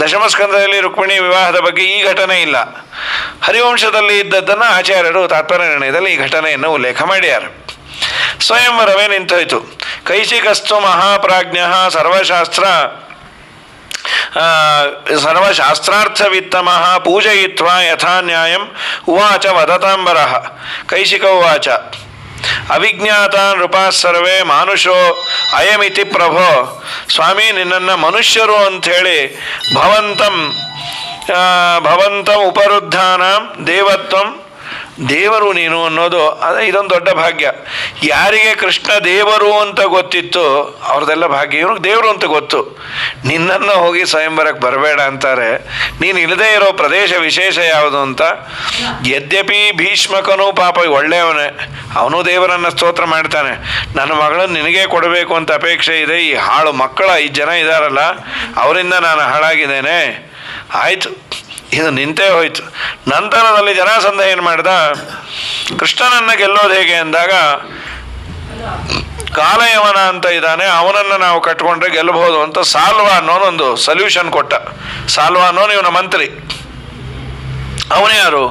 ದಶಮ ಸ್ಕಂದದಲ್ಲಿ ರುಕ್ಮಿಣಿ ವಿವಾಹದ ಬಗ್ಗೆ ಈ ಘಟನೆ ಇಲ್ಲ. ಹರಿವಂಶದಲ್ಲಿ ಇದ್ದದ್ದನ್ನು ಆಚಾರ್ಯರು ತಾತ್ಪರ್ಯ ನಿರ್ಣಯದಲ್ಲಿ ಈ ಘಟನೆಯನ್ನು ಉಲ್ಲೇಖ ಮಾಡ್ಯಾರ. ಸ್ವಯಂವರವೇ ನಿಂತೋಯ್ತು. ಕೈಶಿಕಸ್ತು ಮಹಾಪ್ರಾಜ್ಞ ಸರ್ವಶಾಸ್ತ್ರಾರ್ಥವಿತ್ತಮ ಪೂಜಯಿತ್ವಾ ಯಥಾ ನ್ಯಾಯಂ ಉವಾಚ ವದತಾಂಬರಃ. ಕೈಶಿಕ ಉವಾಚ, ಅವಿಜ್ಞಾತಾನ್ ನೃಪಾಃ ಸರ್ವೇ ಮಾನುಷೋ ಅಯಮಿತಿ ಪ್ರಭೋ. ಸ್ವಾಮಿ, ನಿನ್ನನ್ನು ಮನುಷ್ಯರು ಅಂಥೇಳಿ ಭವಂತಂ ಉಪರುದ್ಧಾನಾಂ ದೇವತ್ವಂ, ದೇವರು ನೀನು ಅನ್ನೋದು ಇದೊಂದು ದೊಡ್ಡ ಭಾಗ್ಯ. ಯಾರಿಗೆ ಕೃಷ್ಣ ದೇವರು ಅಂತ ಗೊತ್ತಿತ್ತು ಅವ್ರದ್ದೆಲ್ಲ ಭಾಗ್ಯ. ಇವ್ರಿಗೆ ದೇವರು ಅಂತ ಗೊತ್ತು. ನಿನ್ನನ್ನು ಹೋಗಿ ಸ್ವಯಂವರಕ್ಕೆ ಬರಬೇಡ ಅಂತಾರೆ. ನೀನು ಇಲ್ಲದೇ ಇರೋ ಪ್ರದೇಶ ವಿಶೇಷ ಯಾವುದು ಅಂತ. ಯದ್ಯಪಿ ಭೀಷ್ಮಕನೂ ಪಾಪ ಒಳ್ಳೆಯವನೇ, ಅವನು ದೇವರನ್ನು ಸ್ತೋತ್ರ ಮಾಡ್ತಾನೆ. ನನ್ನ ಮಗಳನ್ನು ನಿನಗೇ ಕೊಡಬೇಕು ಅಂತ ಅಪೇಕ್ಷೆ ಇದೆ. ಈ ಹಾಳು ಮಕ್ಕಳ 5 ಜನ ಇದ್ದಾರಲ್ಲ, ಅವರಿಂದ ನಾನು ಹಾಳಾಗಿದ್ದೇನೆ. ಆಯಿತು, ಇದು ನಿಂತೇ ಹೋಯ್ತು. ನಂತರದಲ್ಲಿ ಜರಾಸಂಧ ಏನು ಮಾಡ್ದ, ಕೃಷ್ಣನನ್ನು ಗೆಲ್ಲೋದು ಹೇಗೆ ಅಂದಾಗ, ಕಾಲಯವನ ಅಂತ ಇದ್ದಾನೆ, ಅವನನ್ನು ನಾವು ಕಟ್ಕೊಂಡ್ರೆ ಗೆಲ್ಲಬಹುದು ಅಂತ ಸಾಲ್ವ ಅನ್ನೋನೊಂದು ಸೊಲ್ಯೂಷನ್ ಕೊಟ್ಟ. ಸಾಲ್ವ ಅನ್ನೋನು ಇವನ ಮಂತ್ರಿ. ಅವನೇ ಯಾರು?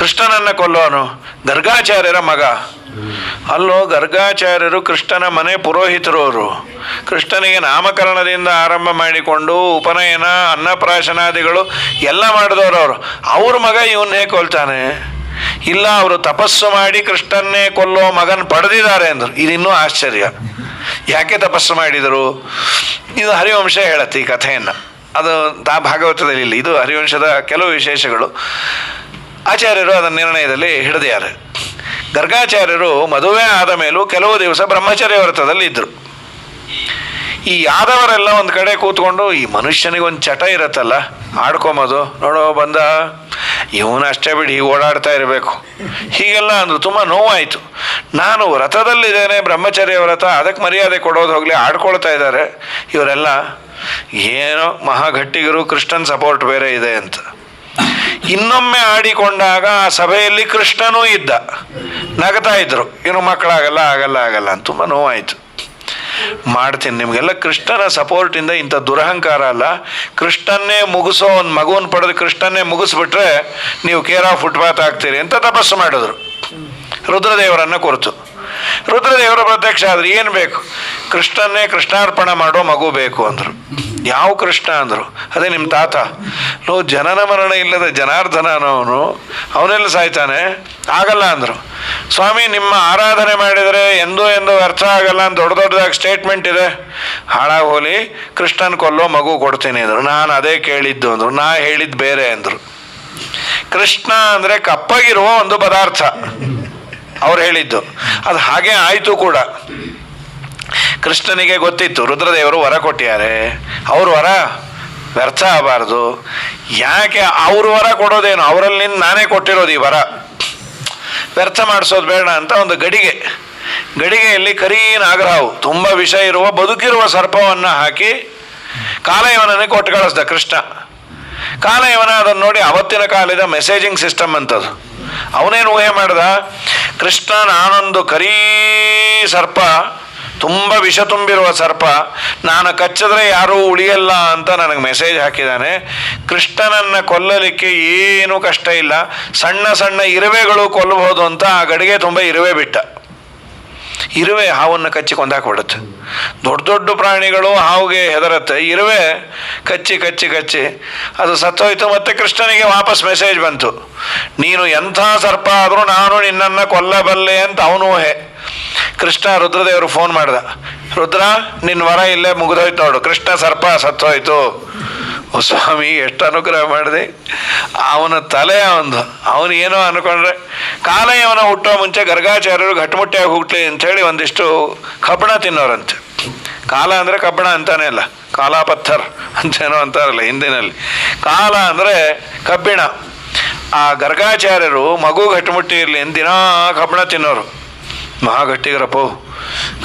ಕೃಷ್ಣನನ್ನು ಕೊಲ್ಲೋನು ಗರ್ಗಾಚಾರ್ಯರ ಮಗ. ಅಲ್ಲೋ, ಗರ್ಗಾಚಾರ್ಯರು ಕೃಷ್ಣನ ಮನೆ ಪುರೋಹಿತರು. ಅವರು ಕೃಷ್ಣನಿಗೆ ನಾಮಕರಣದಿಂದ ಆರಂಭ ಮಾಡಿಕೊಂಡು ಉಪನಯನ, ಅನ್ನಪ್ರಾಶನಾದಿಗಳು ಎಲ್ಲ ಮಾಡಿದವರು ಅವರು. ಅವ್ರ ಮಗ ಇವನ್ನೇ ಕೊಲ್ತಾನೆ. ಇಲ್ಲ ಅವರು ತಪಸ್ಸು ಮಾಡಿ ಕೃಷ್ಣನ್ನೇ ಕೊಲ್ಲೋ ಮಗನ್ ಪಡೆದಿದ್ದಾರೆ ಅಂದರು. ಇದಿನ್ನೂ ಆಶ್ಚರ್ಯ. ಯಾಕೆ ತಪಸ್ಸು ಮಾಡಿದರು? ಇದು ಹರಿವಂಶ ಹೇಳತ್ತೆ ಈ ಕಥೆಯನ್ನು. ಅದು ಭಾಗವತದಲ್ಲಿ ಇಲ್ಲ, ಇದು ಹರಿವಂಶದ ಕೆಲವು ವಿಶೇಷಗಳು. ಆಚಾರ್ಯರು ಅದನ್ನ ನಿರ್ಣಯದಲ್ಲಿ ಹಿಡಿದಿದ್ದಾರೆ. ಗರ್ಗಾಚಾರ್ಯರು ಮದುವೆ ಆದ ಮೇಲೂ ಕೆಲವು ದಿವಸ ಬ್ರಹ್ಮಚರ್ಯ ವ್ರತದಲ್ಲಿ ಇದ್ದರು. ಈ ಯಾದವರೆಲ್ಲ ಒಂದು ಕಡೆ ಕೂತ್ಕೊಂಡು, ಈ ಮನುಷ್ಯನಿಗೊಂದು ಚಟ ಇರತ್ತಲ್ಲ ಆಡ್ಕೊಂಬೋದು, ನೋಡೋ ಬಂದ ಇವನು ಅಷ್ಟೇ ಬಿಡಿ ಹೀಗೆ ಓಡಾಡ್ತಾ ಇರಬೇಕು, ಹೀಗೆಲ್ಲ ಅಂದರು. ತುಂಬ ನೋವಾಯಿತು. ನಾನು ವ್ರತದಲ್ಲಿದ್ದೇನೆ, ಬ್ರಹ್ಮಚರ್ಯ ವ್ರತ, ಅದಕ್ಕೆ ಮರ್ಯಾದೆ ಕೊಡೋದು ಹೋಗಲಿ, ಆಡ್ಕೊಳ್ತಾ ಇದ್ದಾರೆ ಇವರೆಲ್ಲ. ಏನೋ ಮಹಾಗಟ್ಟಿಗರು, ಕೃಷ್ಣನ್ ಸಪೋರ್ಟ್ ಬೇರೆ ಇದೆ ಅಂತ. ಇನ್ನೊಮ್ಮೆ ಆಡಿಕೊಂಡಾಗ ಆ ಸಭೆಯಲ್ಲಿ ಕೃಷ್ಣನೂ ಇದ್ದ, ನಗ್ತಾ ಇದ್ರು. ಇನ್ನು ಮಕ್ಕಳಾಗಲ್ಲ ಆಗಲ್ಲ ಆಗಲ್ಲ ಅಂತ ತುಂಬ ನೋವಾಯಿತು. ಮಾಡ್ತೀನಿ, ನಿಮಗೆಲ್ಲ ಕೃಷ್ಣನ ಸಪೋರ್ಟಿಂದ ಇಂಥ ದುರಹಂಕಾರ ಅಲ್ಲ, ಕೃಷ್ಣನ್ನೇ ಮುಗಿಸೋ ಒಂದು ಮಗುವನ್ನು ಪಡೆದು ಕೃಷ್ಣನ್ನೇ ಮುಗಿಸ್ಬಿಟ್ರೆ ನೀವು ಕೇರ್ ಆಫ್ ಫುಟ್ಪಾತ್ ಆಗ್ತೀರಿ ಅಂತ ತಪಸ್ಸು ಮಾಡಿದ್ರು. ರುದ್ರದೇವರನ್ನು ಕುರಿತು ರುದ್ರದೇವರ ಪ್ರತ್ಯಕ್ಷ ಆದ್ರೆ ಏನು ಬೇಕು? ಕೃಷ್ಣನ್ನೇ ಕೃಷ್ಣಾರ್ಪಣ ಮಾಡೋ ಮಗು ಬೇಕು ಅಂದರು. ಯಾವ ಕೃಷ್ಣ ಅಂದರು? ಅದೇ ನಿಮ್ಮ ತಾತ. ಜನನ ಮರಣ ಇಲ್ಲದ ಜನಾರ್ದನ ಅವನೆಲ್ಲ ಸಾಯ್ತಾನೆ, ಆಗಲ್ಲ ಅಂದರು. ಸ್ವಾಮಿ ನಿಮ್ಮ ಆರಾಧನೆ ಮಾಡಿದರೆ ಎಂದೂ ವ್ಯರ್ಥ ಆಗಲ್ಲ ಅಂತ ದೊಡ್ಡದಾಗಿ ಸ್ಟೇಟ್ಮೆಂಟ್ ಇದೆ. ಹಾಳಾಗಿ ಹೋಲಿ, ಕೃಷ್ಣನ್ ಕೊಲ್ಲೋ ಮಗು ಕೊಡ್ತೀನಿ ಅಂದರು. ನಾನು ಅದೇ ಕೇಳಿದ್ದು ಅಂದರು. ನಾ ಹೇಳಿದ್ದು ಬೇರೆ ಅಂದರು. ಕೃಷ್ಣ ಅಂದರೆ ಕಪ್ಪಗಿರುವ ಒಂದು ಪದಾರ್ಥ ಅವ್ರು ಹೇಳಿದ್ದು. ಅದು ಹಾಗೆ ಆಯಿತು ಕೂಡ. ಕೃಷ್ಣನಿಗೆ ಗೊತ್ತಿತ್ತು ರುದ್ರದೇವರು ವರ ಕೊಟ್ಟಿದ್ದಾರೆ, ಅವ್ರ ವರ ವ್ಯರ್ಥ ಆಗಬಾರ್ದು. ಯಾಕೆ ಅವ್ರ ವರ ಕೊಡೋದೇನು, ಅವರಲ್ಲಿ ನಾನೇ ಕೊಟ್ಟಿರೋದು ಈ ವರ, ವ್ಯರ್ಥ ಮಾಡಿಸೋದು ಬೇಡ ಅಂತ ಒಂದು ಗಡಿಗೆಯಲ್ಲಿ ಕರಿ ನಾಗರಾವು ತುಂಬ ವಿಷ ಇರುವ ಬದುಕಿರುವ ಸರ್ಪವನ್ನು ಹಾಕಿ ಕಾಲಯವನನ್ನೇ ಕೊಟ್ಟು ಕಳಿಸ್ದ ಕೃಷ್ಣ. ಕಾಲಯವನ ಅದನ್ನು ನೋಡಿ, ಅವತ್ತಿನ ಕಾಲದ ಮೆಸೇಜಿಂಗ್ ಸಿಸ್ಟಮ್ ಅಂತದು. ಅವನೇನು ಊಹೆ ಮಾಡ್ದ, ಕೃಷ್ಣ ನಾನೊಂದು ಕರೀ ಸರ್ಪ, ತುಂಬ ವಿಷ ತುಂಬಿರುವ ಸರ್ಪ, ನಾನು ಕಚ್ಚಿದ್ರೆ ಯಾರೂ ಉಳಿಯಲ್ಲ ಅಂತ ನನಗೆ ಮೆಸೇಜ್ ಹಾಕಿದ್ದಾನೆ. ಕೃಷ್ಣನನ್ನು ಕೊಲ್ಲಲಿಕ್ಕೆ ಏನೂ ಕಷ್ಟ ಇಲ್ಲ, ಸಣ್ಣ ಸಣ್ಣ ಇರುವೆಗಳು ಕೊಲ್ಲಬಹುದು ಅಂತ ಆ ಗಡಿಗೆ ತುಂಬ ಇರುವೆ ಬಿಟ್ಟ. ಇರುವೆ ಹಾವನ್ನು ಕಚ್ಚಿ ಕೊಂದಾಕ್ಬಿಡುತ್ತೆ. ದೊಡ್ಡ ದೊಡ್ಡ ಪ್ರಾಣಿಗಳು ಹಾವಿಗೆ ಹೆದರತ್ತೆ, ಇರುವೆ ಕಚ್ಚಿ ಅದು ಸತ್ತೋಯ್ತು. ಮತ್ತೆ ಕೃಷ್ಣನಿಗೆ ವಾಪಸ್ ಮೆಸೇಜ್ ಬಂತು, ನೀನು ಎಂಥ ಸರ್ಪ ಆದರೂ ನಾನು ನಿನ್ನನ್ನು ಕೊಲ್ಲಬಲ್ಲೆ ಅಂತ ಅವನು ಊಹೆ. ಕೃಷ್ಣ ರುದ್ರದೇವರು ಫೋನ್ ಮಾಡ್ದ, ರುದ್ರ ನಿನ್ನ ವರ ಇಲ್ಲೇ ಮುಗಿದೋಯ್ತು ನೋಡು, ಕೃಷ್ಣ ಸರ್ಪ ಸತ್ತೋಯ್ತು. ಓ ಸ್ವಾಮಿ, ಎಷ್ಟು ಅನುಗ್ರಹ ಮಾಡಿದೆ. ಅವನ ತಲೆ ಅವನು ಏನೋ ಅನ್ಕೊಂಡ್ರೆ. ಕಾಲಯವನ ಹುಟ್ಟೋ ಮುಂಚೆ ಗರ್ಗಾಚಾರ್ಯರು ಗಟ್ಟಿಮುಟ್ಟಿಯಾಗಿ ಹುಟ್ಟಲಿ ಅಂಥೇಳಿ ಒಂದಿಷ್ಟು ಕಬ್ಬಣ ತಿನ್ನೋರಂತೆ. ಕಾಲ ಅಂದರೆ ಕಬ್ಬಣ ಅಂತಾನೆ ಅಲ್ಲ, ಕಾಲಾಪತ್ಥರ್ ಅಂತೇನೋ ಅಂತಾರಲ್ಲ ಹಿಂದಿನಲ್ಲಿ. ಕಾಲ ಅಂದರೆ ಕಬ್ಬಿಣ. ಆ ಗರ್ಗಾಚಾರ್ಯರು ಮಗು ಗಟ್ಟಿಮುಟ್ಟಿ ಇರಲಿ ಅಂತ ದಿನಾ ಕಬ್ಬಣ ತಿನ್ನೋರು. ಮಹಾಗಟ್ಟಿಗರಪ್ಪೋ,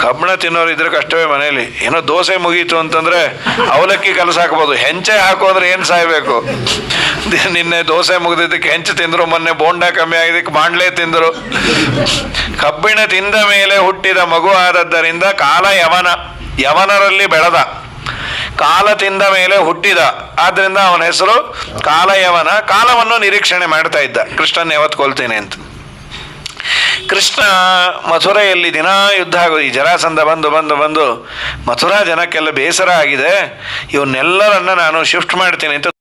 ಕಬ್ಬಣ ತಿನ್ನೋರು ಇದ್ರೆ ಕಷ್ಟವೇ ಮನೇಲಿ. ಏನೋ ದೋಸೆ ಮುಗೀತು ಅಂತಂದರೆ ಅವಲಕ್ಕಿ ಕಲಸ ಹಾಕ್ಬೋದು, ಹೆಂಚೆ ಹಾಕು ಅಂದ್ರೆ ಏನು ಸಾಯ್ಬೇಕು. ನಿನ್ನೆ ದೋಸೆ ಮುಗಿದಿದ್ದಕ್ಕೆ ಹೆಂಚು ತಿಂದರು, ಮೊನ್ನೆ ಬೋಂಡ ಕಮ್ಮಿ ಆಗಿದ್ದಕ್ಕೆ ಬಾಂಡ್ಲೆ ತಿಂದರು. ಕಬ್ಬಿಣ ತಿಂದ ಮೇಲೆ ಹುಟ್ಟಿದ ಮಗು ಆದದ್ದರಿಂದ ಕಾಲ ಯವನರಲ್ಲಿ ಬೆಳೆದ, ಕಾಲ ತಿಂದ ಮೇಲೆ ಹುಟ್ಟಿದ, ಆದ್ದರಿಂದ ಅವನ ಹೆಸರು ಕಾಲಯವನ. ಕಾಲವನ್ನು ನಿರೀಕ್ಷಣೆ ಮಾಡ್ತಾ ಇದ್ದ, ಕೃಷ್ಣನ ಯಾವತ್ತು ಕೊಲ್ತೀನಿ ಅಂತ. ಕೃಷ್ಣ ಮಥುರೆಯಲ್ಲಿ ದಿನಾ ಯುದ್ಧ ಆಗೋದು. ಈ ಜರಾಸಂಧ ಬಂದು ಮಥುರಾ ಜನಕ್ಕೆಲ್ಲ ಬೇಸರ ಆಗಿದೆ, ಇವನ್ನೆಲ್ಲರನ್ನ ನಾನು ಶಿಫ್ಟ್ ಮಾಡ್ತೀನಿ ಅಂತ